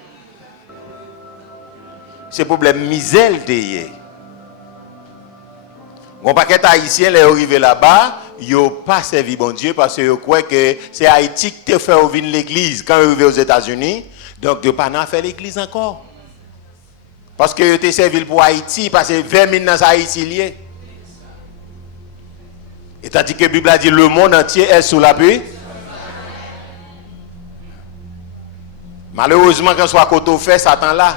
C'est problème misère de gain. Bon paquet haïtien, les arrivés là-bas, ils n'ont pas servi bon Dieu parce qu'ils croient que c'est Haïti qui te fait venir l'église quand ils arrivent aux États-Unis. Donc, ils n'ont pas fait l'église encore. Parce qu'ils ont servi pour Haïti, parce que 20 000 dans Haïti lié. Et tandis que la Bible a dit le monde entier est sous la pluie. Malheureusement, quand soit côté fait, Satan là.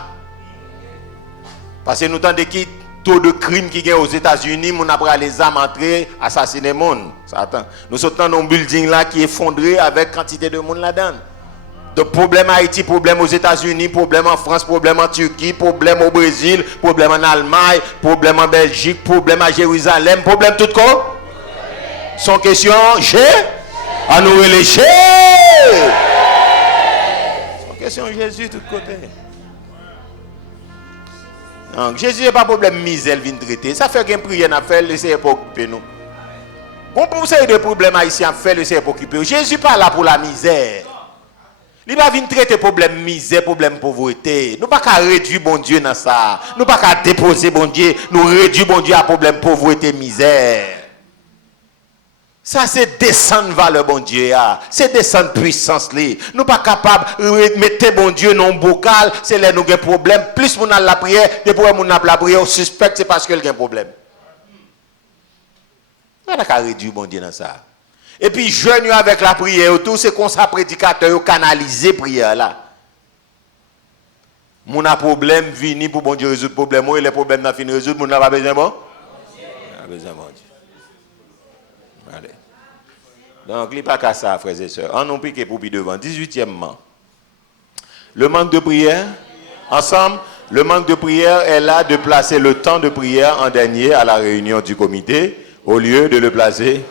Parce que nous entendons qui taux de crimes qui gagnent aux États-Unis, on a les armes entrer, assassiner le monde. Satan. Nous sommes dans un building là qui est effondré avec quantité de monde là-dedans. Donc, problème Haïti, problème aux États-Unis, problème en France, problème en Turquie, problème au Brésil, problème en Allemagne, problème en Belgique, problème à Jérusalem, problème tout quoi. Son question, à nous relayer. Son question, Jésus, de tout côté. Donc, Jésus n'est pas problème misère, il vient traiter. Ça fait qu'un prière à faire, laissez pas occuper nous. Bon, pour ça, il y a des problèmes haïtiens à faire, laissez pas occuper. Jésus pas là pour la misère. Il va venir traiter problème misère, problème pauvreté. Nous pas qu'à réduire bon Dieu dans ça. Nous pas qu'à déposer bon Dieu. Nous réduire bon Dieu à problème pauvreté, misère. Ça, c'est descendre vers le bon Dieu. C'est descendre puissance. Nous pas capables de mettre bon Dieu dans un bocal. C'est là nous avons un problème. Plus nous avons la prière, depuis que nous avons la prière, on suspecte c'est parce qu'il y a un problème. On n'a qu'à réduire bon Dieu dans ça. Et puis, jeûne avec la prière, tout c'est comme ça, prédicateur, canaliser la prière là. Mon a problème, vini pour bon Dieu résoudre le problème, et les problèmes n'a fini résoudre, mon n'a pas besoin bon? On a besoin bon Dieu. Allez. Donc, il n'y a pas qu'à ça, frères et sœurs. On nous pique pour puis devant. 18e. Le manque de prière. Ensemble, le manque de prière est là de placer le temps de prière en dernier à la réunion du comité, au lieu de le placer.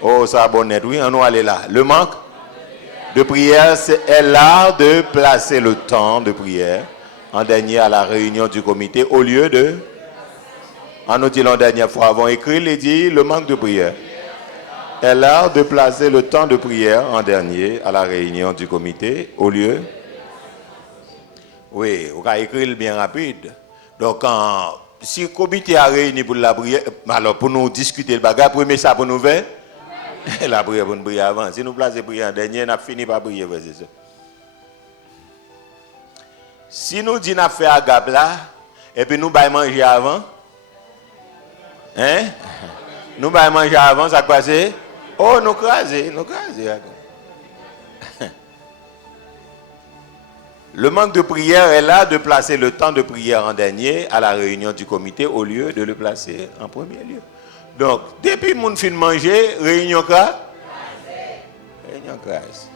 Oh, ça a bon net, oui, on va aller là. Le manque de prière est là de placer le temps de prière en dernier à la réunion du comité, au lieu de. En nous dit la dernière fois, avant écrit, il dit le manque de prière. Est là de placer le temps de prière en dernier à la réunion du comité, au lieu. Oui, on va écrire bien rapide. Donc, si le comité a réuni pour la prière, alors pour nous discuter le bagage, premier ça pour nous faire, la prière pour nous prier avant. Si nous plaçons la prière en dernier, on a fini par prier. C'est ça. Si nous disons qu'on fait agape là, et puis nous allons manger avant, hein? Nous allons manger avant, ça passe. Oh, nous craser. Le manque de prière est là de placer le temps de prière en dernier à la réunion du comité au lieu de le placer en premier lieu. Donc, depuis mon fin de manger, réunion quoi? Réunion classe.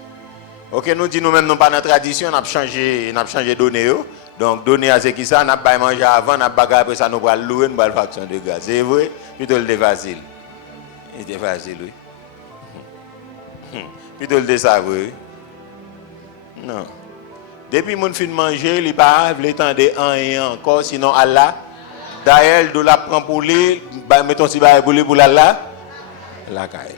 Ok, nous disons nous-mêmes, nous pas dans la tradition, on a changé données. Donc, données à ce qui ça, on a pas manger avant, on a pas après ça, nous allons louer, nous allons faire action de grâce. C'est vrai, plutôt le facile. C'était facile, oui. Plutôt le désavoué. Non. Depuis mon fin de manger, il pas le temps de un et encore, sinon Allah, d'ailleurs, de la prend pour lui, mettons si pour lui pour Allah, la caille.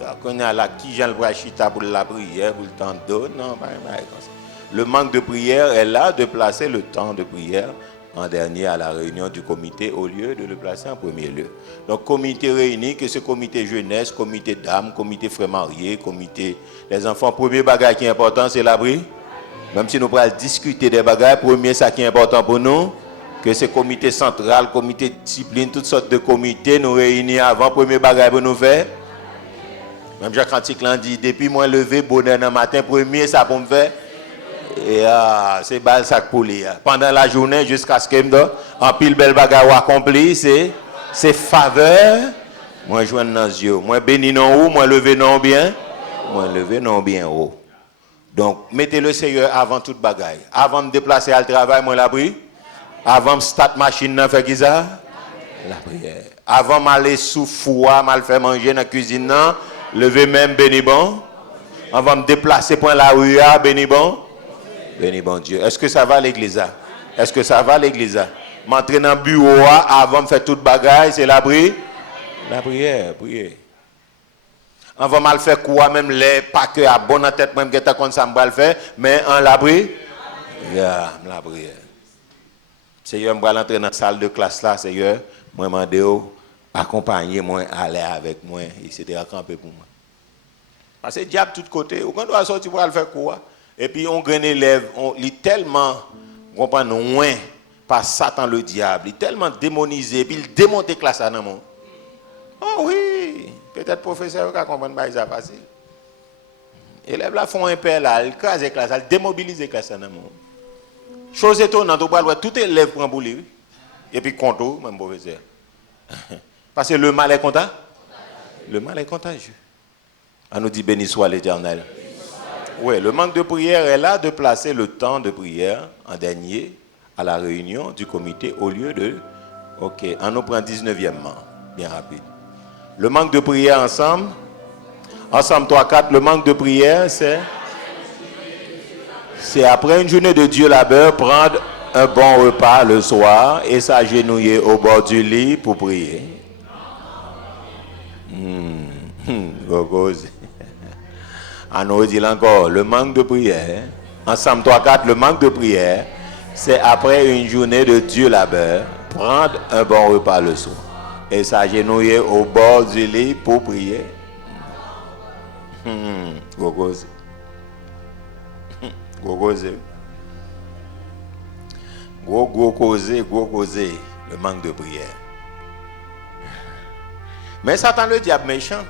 Donc on a là qui Jean le brachita pour la prière, pour le temps d'eau, non, pas comme ça. Le manque de prière est là de placer le temps de prière en dernier à la réunion du comité au lieu de le placer en premier lieu. Donc comité réuni, que ce comité jeunesse, comité dames, comité frères mariés, comité les enfants, premier bagage qui est important c'est l'abri. Même si nous pourrons discuter des bagages, premier ça qui est important pour nous, que ce comité central, comité discipline, toutes sortes de comités nous réunissent avant, premier bagage pour nous faire. Même Jacques Anticlan dit, depuis moi levé, bonheur dans le matin, premier ça pour me faire. Et c'est bal sac pour lui. Pendant la journée, jusqu'à ce que me en pile bel bagage accompli, c'est faveur. Moi je dans les yeux, moi béni non haut, moi levé non bien, moi levé non bien haut. Donc, mettez le Seigneur avant toute bagaille. Avant de me déplacer à le travail, moi la prière. Avant de start machine, faire qui ça? La prière. Avant d'aller sous foie, mal faire manger dans la cuisine, lever même béni bon. Avant de me déplacer pour la rue, béni bon. Béni bon Dieu. Est-ce que ça va à l'église? Est-ce que ça va à l'église? M'entrer dans le bureau avant de faire toute bagaille, c'est la prière. La prière, prier. On va mal faire quoi même les pas que à bonne tête même que comme ça me le faire mais en l'abri la prière. Seigneur me va entrer dans la salle de classe là Seigneur moi mandé accompagner moi aller avec moi etc. camper pour moi. Parce que diable de tous côtés on doit sortir pour aller faire quoi et puis on grain élève on lit tellement comprendre loin par Satan le diable, il est tellement démonisé puis il démonte classe dans monde. Oh oui. Peut-être professeur qui comprend pas ça facile. Élèves là font un peu là, ils crasent la classe, ils démobilisent la classe dans le monde. Chose étonnante, on voit tout élève prend pour lui. Et puis conto même professeur. Parce que le mal est contagieux. Le mal est contagieux. On nous dit béni soit l'Éternel. Oui, le manque de prière est là de placer le temps de prière en dernier à la réunion du comité au lieu de OK, on nous prend 19e, bien rapide. Le manque de prière ensemble 3-4, le manque de prière, c'est après une journée de Dieu labeur, prendre un bon repas le soir et s'agenouiller au bord du lit pour prier. On nous dit encore, le manque de prière, ensemble 3-4, le manque de prière, c'est après une journée de Dieu labeur, prendre un bon repas le soir. Et s'agenouiller au bord du lit pour prier. Gros causé, le manque de prière. Mais Satan le diable méchant.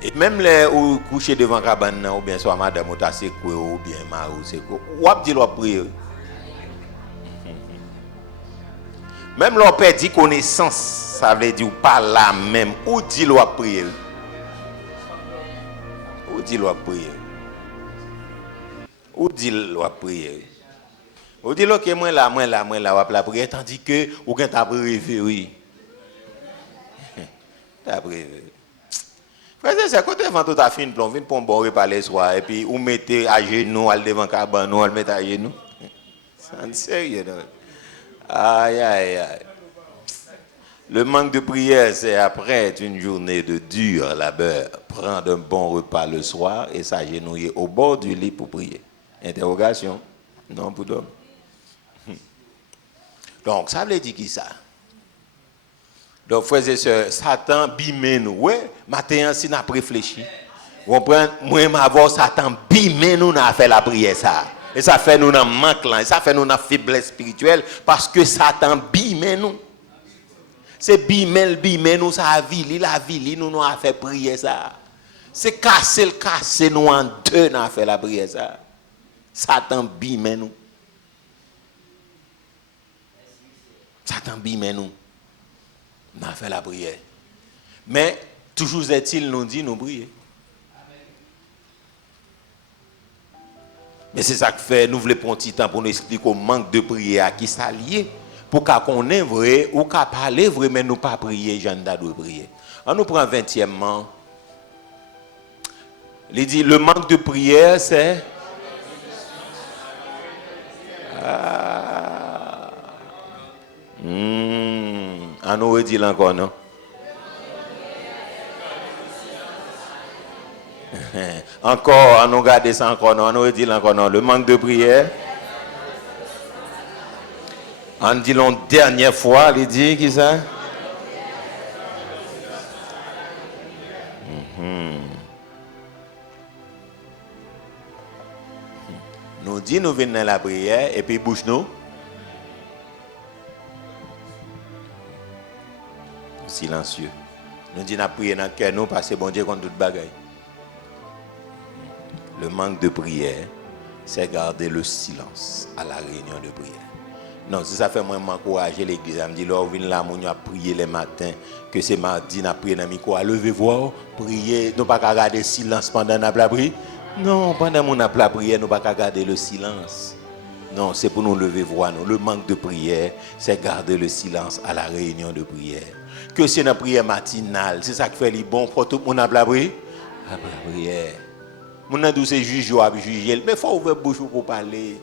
Et même les ou coucher devant cabane ou bien soit madame ou ta c'est quoi ou bien marou c'est quoi. Ou a dit leur prière. Même leur perdit connaissance, ça veut dire pas là même. Ou dit leur prière. Ou dit leur prière. Ou dit leur prière. Ou dit que moi là, la prière tandis que ou quand t'as rêvé oui. T'as rêvé. Frère, c'est côté avant tout à fin plomb, vinn pour un bon repas le soir et puis ou mettez à genoux al devant cabane, ou al mettre à genoux. C'est sérieux. Aïe, aïe, aïe. Le manque de prière, c'est après une journée de dur labeur, prendre un bon repas le soir et s'agenouiller au bord du lit pour prier. Interrogation? Non, pour d'homme. Donc, ça veut dire qui ça? Donc, frères et sœurs, Satan bimé nous. Ouais, matin, si nous avons réfléchi, vous comprenez? Moi, m'avoir Satan bimé nous, n'a fait la prière ça. Et ça fait nous dans manque là, et ça fait nous dans faiblesse spirituelle parce que Satan bime nous. C'est bime nous ça a vili, la vili nous a fait prier ça. C'est casser nous en deux dans faire la prière ça. Satan bime nous. Satan bime nous. Dans faire la prière. Mais toujours est-il nous dit nous prier. Mais c'est ça que fait nous voulons prendre un petit temps pour nous expliquer au manque de prière à qui ça lié pour qu'on ait vrai ou qu'on parler vrai mais nous pas prier Jeanne doit prier. On nous prend 20e. Il dit le manque de prière c'est on nous redit encore non. Encore, on nous garde ça encore non, on nous redit encore non. Le manque de prière. On dit l'on dernière fois, il dit qui ça? Nous dit nous venons dans la prière et puis bouche nous. Silencieux. Nous dit nous prier dans le cœur nous parce que bon Dieu contre toute bagaille. Le manque de prière, c'est garder le silence à la réunion de prière. Non, si ça fait moi m'encourager l'église, elle me dit là, vient là, on a prié les matins, que c'est mardi, on a prié dans le micro, levez-vous, prier, nous pas garder silence pendant la prière. Non, pendant mon la prière, nous pas garder le silence. Non, c'est pour nous lever voix. Le manque de prière, c'est garder le silence à la réunion de prière. Que c'est une prière matinale, c'est ça qui fait les bons pour tout le monde à la prière. À la prière. Mon a dit c'est juge ou à juger, mais faut ouvrir bouche pour parler.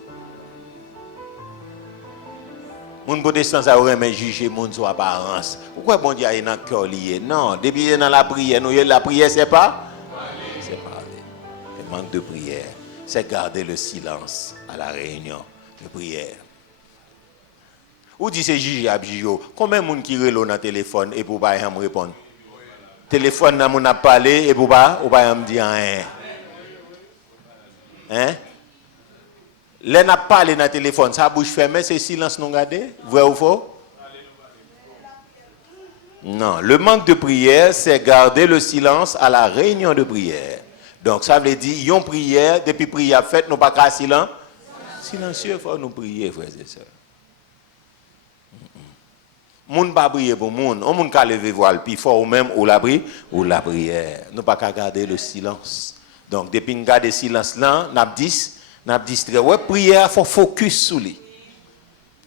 Mon protestant ça aurait mais juger mon sur apparence. Pourquoi bon Dieu est dans cœur lié? Non, depuis dans la prière, nous la prière c'est pas c'est parler. Le manque de prière, c'est garder le silence à la réunion de prière. Ou dit c'est juger à juger. Combien de monde qui relo dans téléphone et pour pas me répondre? Téléphone n'a mon a parlé et pour pas ou pas me dire rien. Hein? Les n'a parlé dans le téléphone, sa bouche fermée, c'est silence non gardé? Vrai ou faux? Non, le manque de prière, c'est garder le silence à la réunion de prière. Donc ça veut dire, yon prière, depuis prière faite, nous pas qu'à silence. Silencieux, il faut nous prier, frères et sœurs. Moun pas prier pour moun, on moun ka lever voile, puis fort ou même ou la prière. Nous pas qu'à garder le silence. Donc, depuis que nous gardons le silence là, nous avons distrait. Ouais, prière, il faut focus sur lui.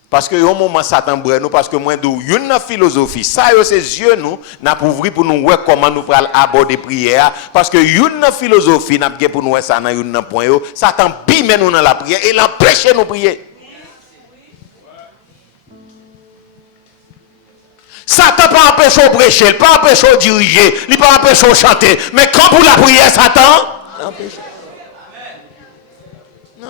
Parce que au moment Satan brûle nous, parce que moi, nous une philosophie, ça c'est yeux nous, n'a ouvrir pour nous voir comment nous pral aborder prière. Parce que une philosophie, n'a pour nous ça dans une point, Satan bime nous dans la prière et l'empêche nous prier. Satan pas empêcher de prêcher, pas empêcher de diriger, il pas empêcher de chanter. Mais quand pour la prière, Satan empêche. Non.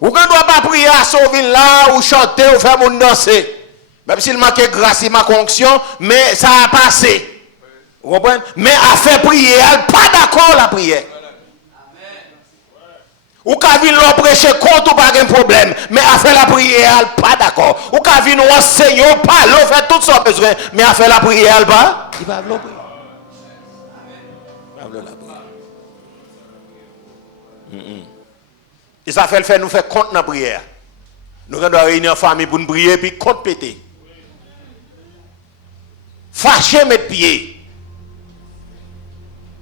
Ou quand on ne doit pas prier à sauver là, ou chanter, ou faire mon danser. Même s'il manque grâce, il manque onction, mais ça a passé. Vous comprenez? Mais à faire prier, elle pas d'accord la prière. Ou quand vient nous prêcher contre ou pas de problème, mais à faire la prière, elle pas d'accord. Ou quand vient nous enseigner, parler, faire tout son besoin, mais à faire la prière, elle pas. Il va vouloir prier. Et ça fait le fait nous faire compte dans la prière. Nous devons réunir en famille pour nous prier puis compte péter. Fâché mettre pied.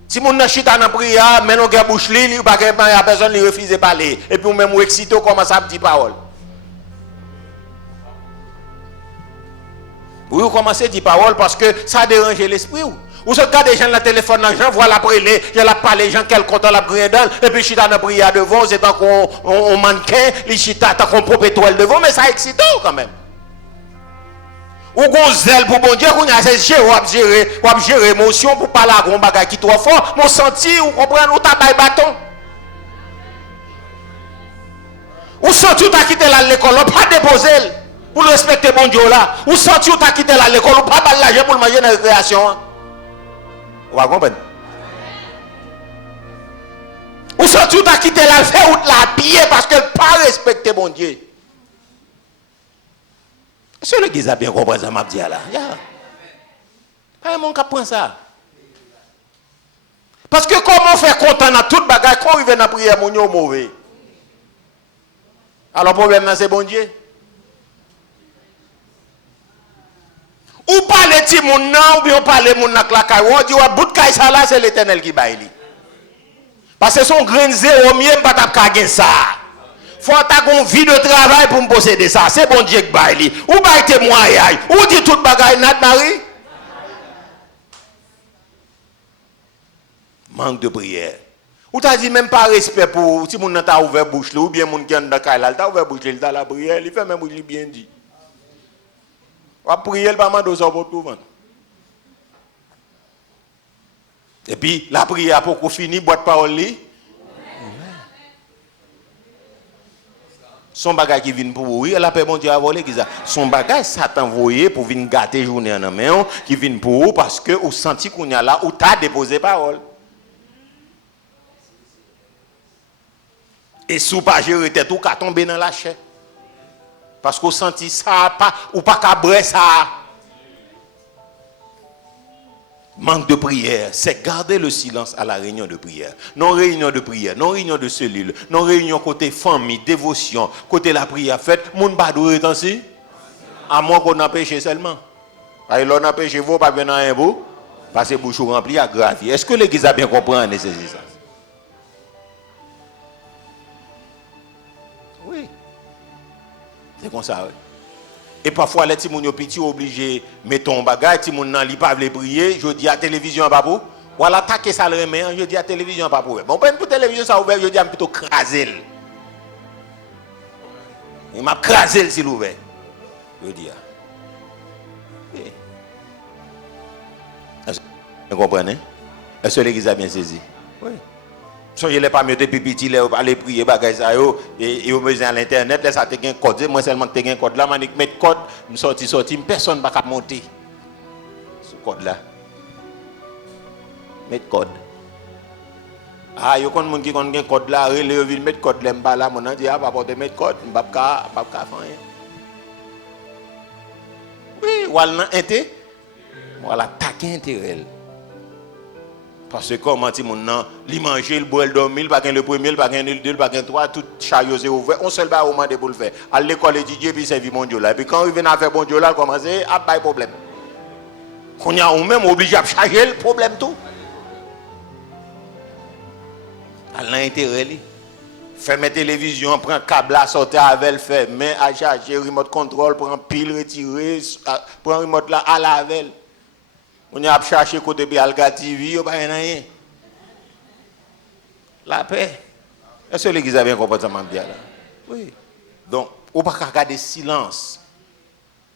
Si mon n'a chita dans la prière, mais nous avons bouche li, pas que personne ne refuse de parler. Et puis même excité commence à dire parole. Vous commencez à dire parole parce que ça dérange l'esprit. Ou se garde des gens dans le téléphone, les gens voient la prière, ils la parlent, les gens quel content la prière dans, et puis chita dans la prière devant, c'est tant qu'on mannequin, les chita tant qu'on propre étoile devant, mais ça excite quand même. Ou qu'on zèle pour bon Dieu, qu'on a gérer émotion pour parler à un bagage qui est trop fort, mon senti, ou comprendre, ou tabac bâton. Ou senti ou t'as quitté l'école, ou pas déposer pour respecter bon Dieu là. Ou senti ou t'as quitté l'école, ou pas baller l'argent pour manger dans la récréation. Vous comprenez? Ou senti ou t'as quitté la faire ou la piller parce qu'elle pas respecter bon Dieu. Est-ce que l'église a bien compris ça, m'a dit là? Pas un monde qui prend ça. Parce que comment faire content dans toute bagaille quand il vient dans la prière, mon yo mauvais. Alors le problème c'est bon Dieu. Ou parler de moun nan ou bien parler moun nan klakay. On dit ouais bout kay ça là c'est l'Éternel qui baille li. Parce que son grain zéro mieux pas t'a ka ça. Faut ta gon vie de travail pour me posséder ça. C'est bon Dieu qui baille li. Ou baille témoignage. Ou dit toute bagaille nat Marie. Manque de prière. Ou t'as dit même pas respect pour si moun nan t'a ouvert bouche ou bien moun qui en dans kay là, t'a ouvert bouche il t'a la prière, il fait même bouche bien dit. On va prier le pas de pour tout vendre. Et puis la prière pour qu'on finisse boîte parole li. Son bagage qui vient pour oui, elle a pas bon Dieu à voler qui ça. Son bagage Satan envoyé pour venir gâter journée en main qui vient pour vous parce que vous senti qu'on y a là où t'as déposé parole. Et sous pas gérer tête ou qu'à tomber dans la chair. Parce qu'on senti ça pas ou pas cabrer ça. Manque de prière, c'est garder le silence à la réunion de prière. Non réunion de prière, non réunion de cellule, non réunion côté famille, dévotion, côté la prière faite, moun pas doué ainsi. À moins qu'on a péché seulement. Et l'on a péché vous pas bien un beau parce que bouche rempli à gravier. Est-ce que l'église a bien compris et saisi ça? Oui. C'est comme ça, oui. Et parfois, les petits moun yo petit obligé mettre ton bagage, ti moun nan li pas vle prier, je dis à télévision pas pour. Voilà attaquer ça le remet, je dis à télévision pas pour. Bon, pour télévision ça ouvert, je dis à plutôt craser. Il m'a crasé s'il ouvert. Je dis. Oui. Est-ce que vous comprenez? Est-ce que l'église a bien saisi? Oui. Soyez les pas mieux de pipiti là aller prier bagage ça yo et au besoin à l'internet là ça te gain code moi seulement te gain code là manique mettre code me sorti personne pas capable monter ce code là mettre code ah yo kon moun qui kon gain code là relé vinn mettre code là m'pa là mon dit ah pas porter mettre code m'pa ka faire rien oui wala inté voilà taquin intérêt. Parce que comment ti moun nan li manger le boire dormir il pas gain le premier il pas gain le deux il pas gain trois tout chariot c'est ouvert on seul ba au mandé pour le faire à l'école étudier puis servir mon Dieu là puis quand il vient à faire bon Dieu là commencer à pas problème qu'on y a ou même obligé à charger le problème tout à l'intérêt li fermer télévision prend câble là sortir avec le fait mais à charger remote control prend pile retirer prend remote là à laver. On a cherché côté Alga TV, on pas rien. La paix. Est-ce que l'église a bien compris ça bien là? Oui. Donc, on pas garder silence.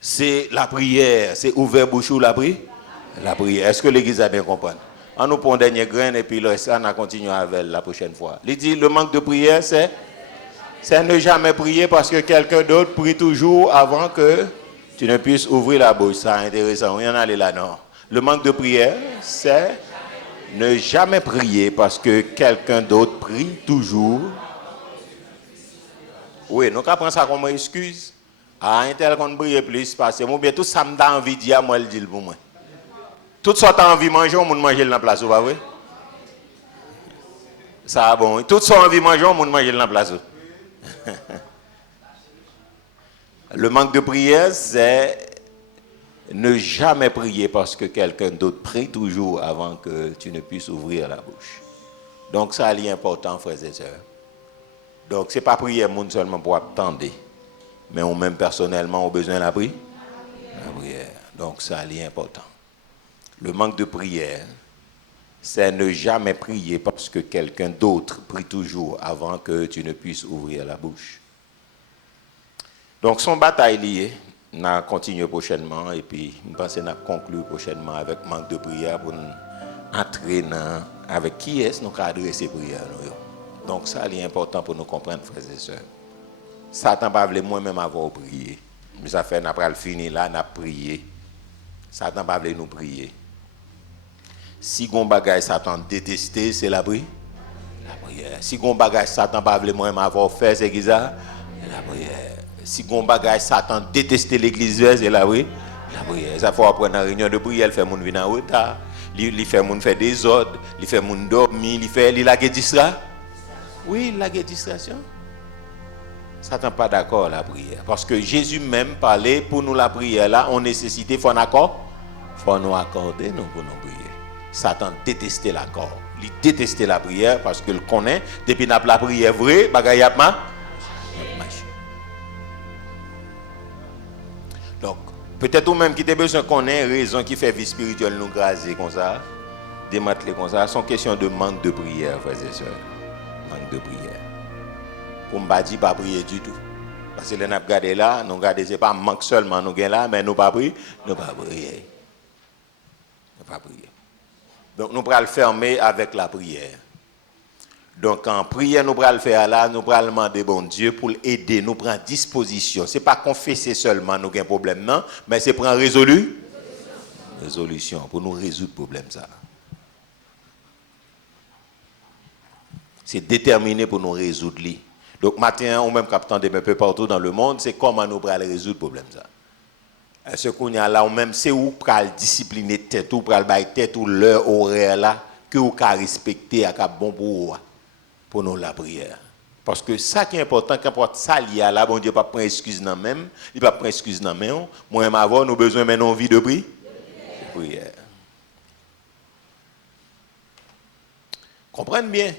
C'est la prière, c'est ouvert bouche ou la prière. La prière. Est-ce que l'église a bien compris? On nous prend dernier grain et puis le reste on a continué avec la prochaine fois. Il dit le manque de prière c'est ne jamais prier parce que quelqu'un d'autre prie toujours avant que tu ne puisses ouvrir la bouche. C'est intéressant. On y en a là non. Le manque de prière, c'est ne jamais prier parce que quelqu'un d'autre prie toujours. Oui, nous avons ça comme excuse. À un tel qu'on prie plus parce que moi bien tout ça me donne envie de dire moi le dit pour moi. Tout ça t'as envie de manger, on mange dans la place, pas vrai? Ça bon, tout ça envie de manger, on mange dans la place. Le manque de prière, c'est ne jamais prier parce que quelqu'un d'autre prie toujours avant que tu ne puisses ouvrir la bouche. Donc ça est important, frères et sœurs. Donc ce n'est pas prier monde seulement pour attendre, mais on même personnellement a besoin de la prière. Donc ça est important. Le manque de prière, c'est ne jamais prier parce que quelqu'un d'autre prie toujours avant que tu ne puisses ouvrir la bouche. Donc son bataille liée. On va continuer prochainement et puis je pense qu'on va conclure prochainement avec manque de prière pour entrer dans avec qui est-ce nous adresser prière. Donc ça c'est important pour nous comprendre frères et sœurs. Satan pas veut moi-même avoir prié. Mais ça fait après le fini là n'a prié. Satan pas veut nous prier. Si gon bagage Satan détester c'est la prière. La prière. Si gon bagage Satan pas veut moi-même avoir fait c'est qui ça? La prière. Si gon bagage Satan déteste l'église c'est la prière. La prière. Ça faut apprendre en réunion de prière, elle fait mon venir en retard. il fait moun faire des ordres, il fait moun dormir, il a distraction. Oui, il a distraction. Satan pas d'accord la prière parce que Jésus même parlait pour nous la prière là, on nécessitait faut un accord, faut nous accorder nous pour nous prier. Satan détestait l'accord. Il détestait la prière parce qu'il connaît depuis n'a la prière vraie, bagaille a marché. Donc, peut-être ou même qui te besoin connaît raison qui fait vie spirituelle nous graser comme ça, démanteler comme ça, sont question de manque de prière, frères et sœurs. Manque de prière. Pour ne pas dire pas prier du tout. Parce que nous avons regardé là, nous regardons, ce n'est pas manque seulement nous là, mais nous pas prier, nous pas prier. Nous pas prier. Donc nous allons le fermer avec la prière. Donc en prière, nous allons le faire là, nous allons demander bon Dieu pour aider, nous prendre disposition. Ce n'est pas confesser seulement nous avons un problème, non, mais c'est prendre résolution pour nous résoudre le problème ça. C'est déterminé pour nous résoudre. Donc matin, on même captant des peu partout dans le monde, c'est comment nous allons résoudre le problème ça. Ce qu'on y a là, même c'est où pour discipliner tête, ou pour bailler tête ou l'heure horaire là que vous respecter à bon pour nous la prière. Parce que ça qui est important, qu'importe ça il y a là, bon Dieu pas prendre excuse non même, il pas prendre excuse non même. Moi même avoir nous besoin maintenant vie de prière. Comprenez bien.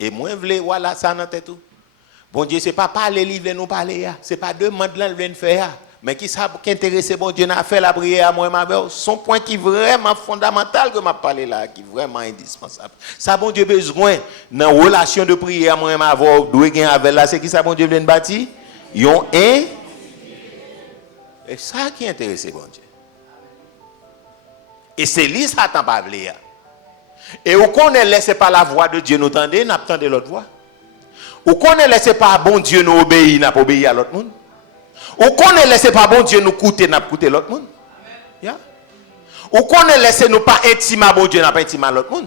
Et moi je veux voilà ça dans tête tout. Bon Dieu c'est pas parler livre nous parler, c'est pas demander là vient faire. Mais qui intéresse bon Dieu à faire la prière à moi son point qui est vraiment fondamental que m'a parlé là, qui est vraiment indispensable. Ça bon Dieu besoin dans relation de prière à moi avoir doit gagner avec là, c'est qui ça bon Dieu vient bâtir yon et ça qui intéresse bon Dieu. Et c'est lui ça t'en pas vle. Et ou connaît laissez pas la voix de Dieu nous tendez, n'a tendez l'autre voix. Ou connaît laissez pas bon Dieu nous obéir, n'a pas obéir à l'autre monde. Ou qu'on ne laisse pas bon Dieu nous coûter, n'a coûter l'autre monde. Yeah. Ou qu'on ne laisse nous pas intimer bon Dieu, n'a pas intimer l'autre monde.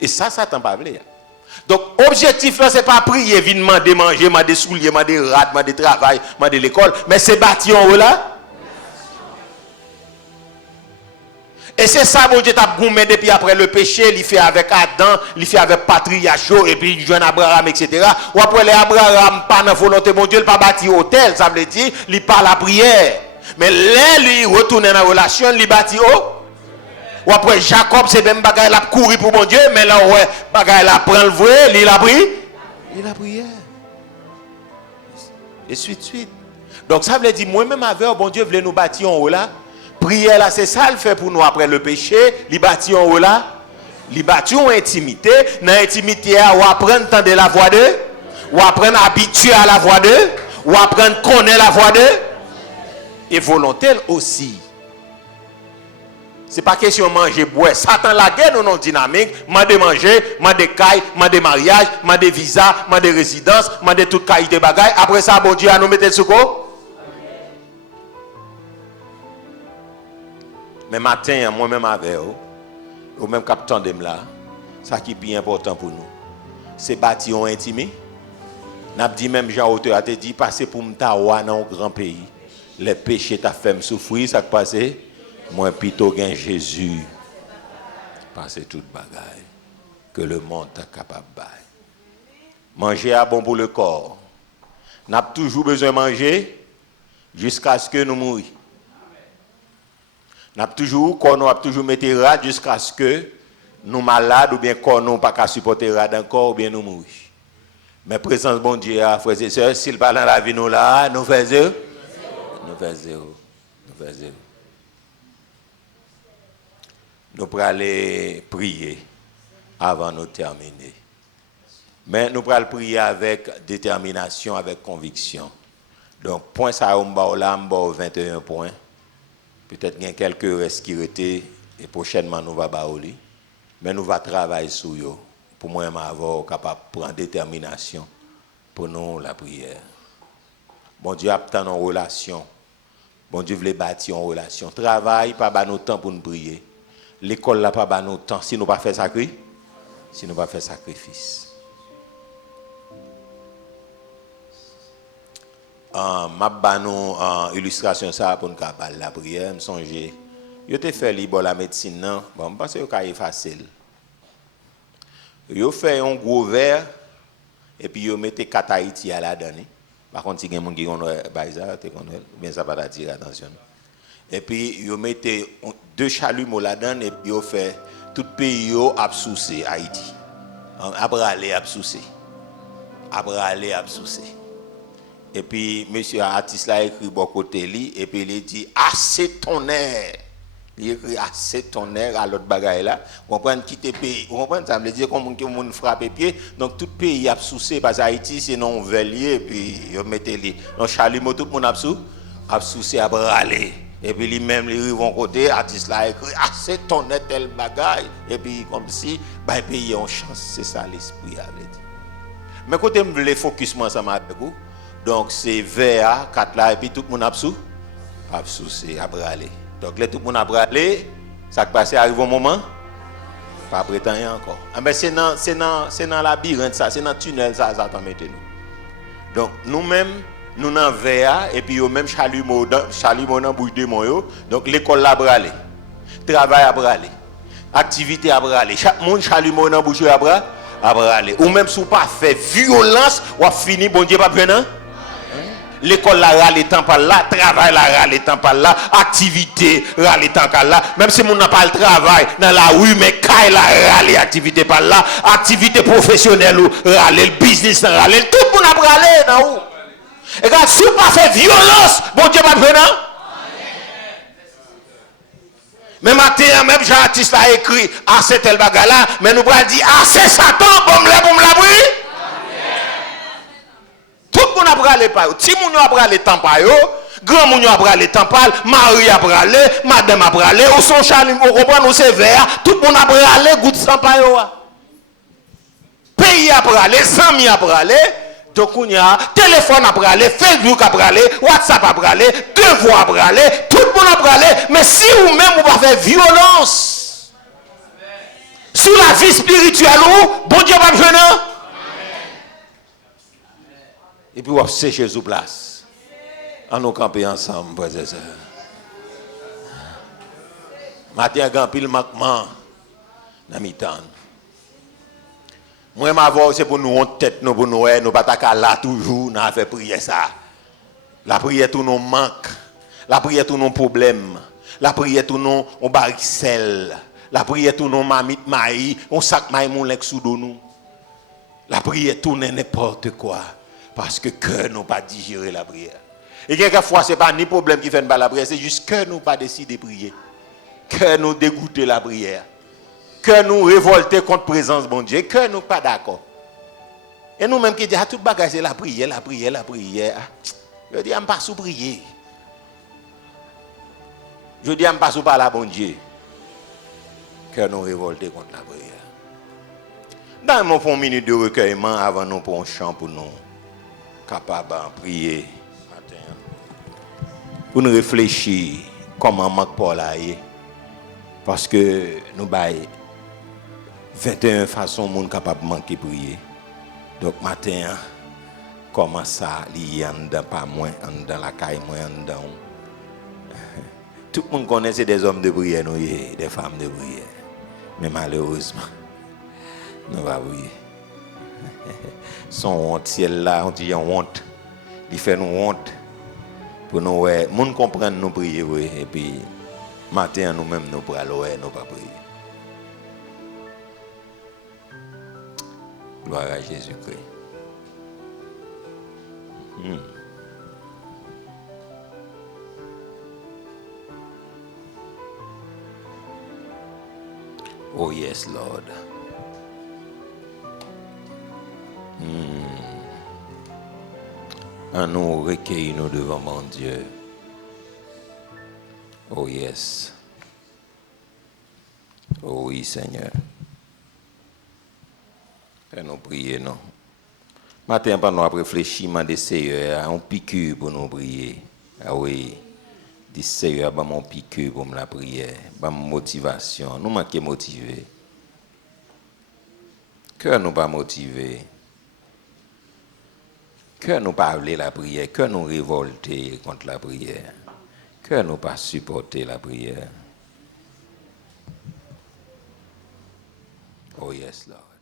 Et ça t'en pas vle. Donc objectif là c'est pas prier, venir demander manger, demander souliers, demander rad, demander travail, demander l'école, mais c'est bâtir en haut là. Et c'est ça bon Dieu t'a goumé depuis après le péché, il fait avec Adam, il fait avec patriarche et puis il joint Abraham etc. Ou après les Abraham pas dans volonté mon Dieu, il pas bâti hôtel, ça veut dire il pas la prière. Mais là lui retourne dans la relation, il bâti ou après Jacob c'est même bagaille la courir pour mon Dieu, mais là ouais, bagaille la prend le vrai, il a pris la prière. Et suite. Donc ça veut dire moi même avec bon Dieu voulait nous bâtir en haut là. Prière là, c'est ça le fait pour nous après le péché. Li bâti en haut là, li bâti en intimité. Dans l'intimité, on apprend à entendre la voix de, on apprend à habituer à la voix de, on apprend à connaître la voix de, et volontaire aussi. C'est pas question de manger, boire. Satan la guerre nous non dynamique. M'a de manger, m'a de caille, m'a de mariage, m'a de visa, m'a de résidence, m'a de toute qualité bagaille. Après ça, bon Dieu a nous mettre sous quoi? Mais matin, moi-même avec vous, ou même capitaine de là, ça qui est bien important pour nous, c'est bâtir en intimité. N'a dit même Jean auteur a dit passer pour m'tawa dans un grand pays. Les péchés t'a fait me souffrir, ça qui passe. Moi plutôt gain Jésus. Passer toute bagaille que le monde est capable de bailler. Manger à bon pour le corps. N'a toujours besoin de manger jusqu'à ce que nous mourions. Nous avons toujours mis rad jusqu'à ce que nous malades ou bien qu'on n'ont pas qu'à supporter rad encore ou bien nous mourir. Mais présence bon Dieu, frères et sœurs, s'il parle dans la vie nous là, nous faisons zéro. Nous pourrons aller prier avant de terminer. Mais nous pourrons prier avec détermination, avec conviction. Donc, point ça, on va 21 points. Peut-être qu'il y a quelques restes qui étaient et prochainement nous va baouli. Mais nous va travailler sur eux pour moi avoir capable de prendre détermination pour nous la prière. Bon Dieu a tant en relation. Bon Dieu veut bâtir en relation. Travail pas ba nous temps pour nous prier. L'école là pas ba nous temps si nous pas faire sacrifice. Si nous pas faire sacrifice. M'a ba nous illustration ça pour nous capable la prière, me songer Yo te fait li bon la médecine non, bon je pense que c'est facile. Yo fait un gros verre et puis yo mette 4 Haïti à la donner. Par contre si quelqu'un qui connaît ça te connaît, bien ça va attirer attention. Et puis yo mette 2 chalumeaux là-dedans et puis yo fait tout pays yo absoussé Haïti. Après aller absoussé. Après aller absoussé. Et puis monsieur artiste là écrit bon côté li et puis il dit assez ton air. Il écrit assez ton air à l'autre bagaille là. Vous comprenez quitter pays. Vous comprenez ça veut dire comme on frappe pied. Donc tout pays a souci parce que Haïti c'est non velier puis yo mettez li. Donc chalumeau tout le monde a souci à braler. Et puis lui même les vont côté artiste là écrit assez ton air tel bagaille et puis comme si bah pays en chance, c'est ça l'esprit avait dit. Mais côté me voulais focus moi ça m'a avec vous. Donc c'est VA 4 là et puis tout le monde a souci à braler. Donc là tout le monde a bralé, ça qui passe arrive au moment pas prétendre encore. Mais c'est dans labyrinthe ça, c'est dans tunnel ça t'en mettez nous. Donc nous-mêmes nous dans VA et puis au même chalumeau dans bouche de mon. Donc l'école la bralé. Travail à bralé. Activité à bralé. Chaque monde chalumeau dans bouche à bralé. Ou même si pas fait violence ou fini bon Dieu pas prendre. L'école la râle temps par là, travail la râle temps par là, activité râle temps par là, même si mon n'a pas le travail dans la rue mais caille la râle activité par là, activité professionnelle ou râle le business râle tout le monde a râlé dans où. Et quand si pas fait violence, bon Dieu pas prendre. Mais matin même Jean artiste a écrit à cet tel bagala, mais nous va dire ah c'est Satan bon l'abri. Tout le monde a bralé par eux. Si moun a bralé temps par eux, grand moun a bralé temps par, Marie a bralé, madame a bralé, ou son chalumeau, on comprend nous c'est vert, tout le monde a bralé goutte sang par eux. Pays a bralé, amis a bralé, donc on y a téléphone a bralé, Facebook a bralé, WhatsApp a bralé, devoir a bralé, tout le monde a bralé, mais si vous même vous pas faire violence sur la vie spirituelle ou bon Dieu va venir. Et puis, on va sécher sous place. On nous camper ensemble, frères et sœurs. Matin, grand pile manquement dans mi-temps. Moi, ma voix, c'est pour nous honte tête, nous pour nous pas ta là toujours, nous fait prier ça. La prière, tout nous manque. La prière, tout nos problèmes. La prière, tout nous on baricelle. La prière, tout nous mamite maï, on sac maï mon lek sous nous. La prière, tout n'importe quoi. Parce que cœur nous pas digérer la prière. Et quelquefois, ce n'est pas ni problème qui fait la prière, c'est juste que nous pas décider de prier. Que nous dégoûter la prière. Que nous révolter contre la présence de bon Dieu. Que nous pas d'accord. Et nous-mêmes qui disons, tout bagage c'est la prière, la prière, la prière. Je dis, je ne pas sous prier. Je dis, je ne pas sous parler à bon Dieu. Que nous révolter contre la prière. Dans mon minute de recueillement, avant nous pour un chant pour nous. Capable de prier matin pour nous réfléchir comment manque Paul a parce que nous bail 21 façons monde capable de manquer prier donc matin comment ça li en pas moins dans la caille moins dedans tout le monde connaît c'est des hommes de prière nous des femmes de prière mais malheureusement nous va prier son honte ciel là on dit honte il fait nous honte pour nous ouais monde comprendre nous prier ouais et puis matin nous même nous pour aller nous pas prier gloire à Jésus-Christ. Oh yes Lord. À nous recueillir nous devant mon Dieu. Oh yes. Oh oui Seigneur. Et nous prier non. Matin pas nous réfléchir demander Seigneur un piqûre pour nous prier. Ah oui. Dis Seigneur ba mon piqûre pour la prière, ba motivation. Nous manquons motiver. Que nous pas motiver. Que nous pas parler la prière, que nous révolter contre la prière, que nous pas supporter la prière. Oh yes, Lord.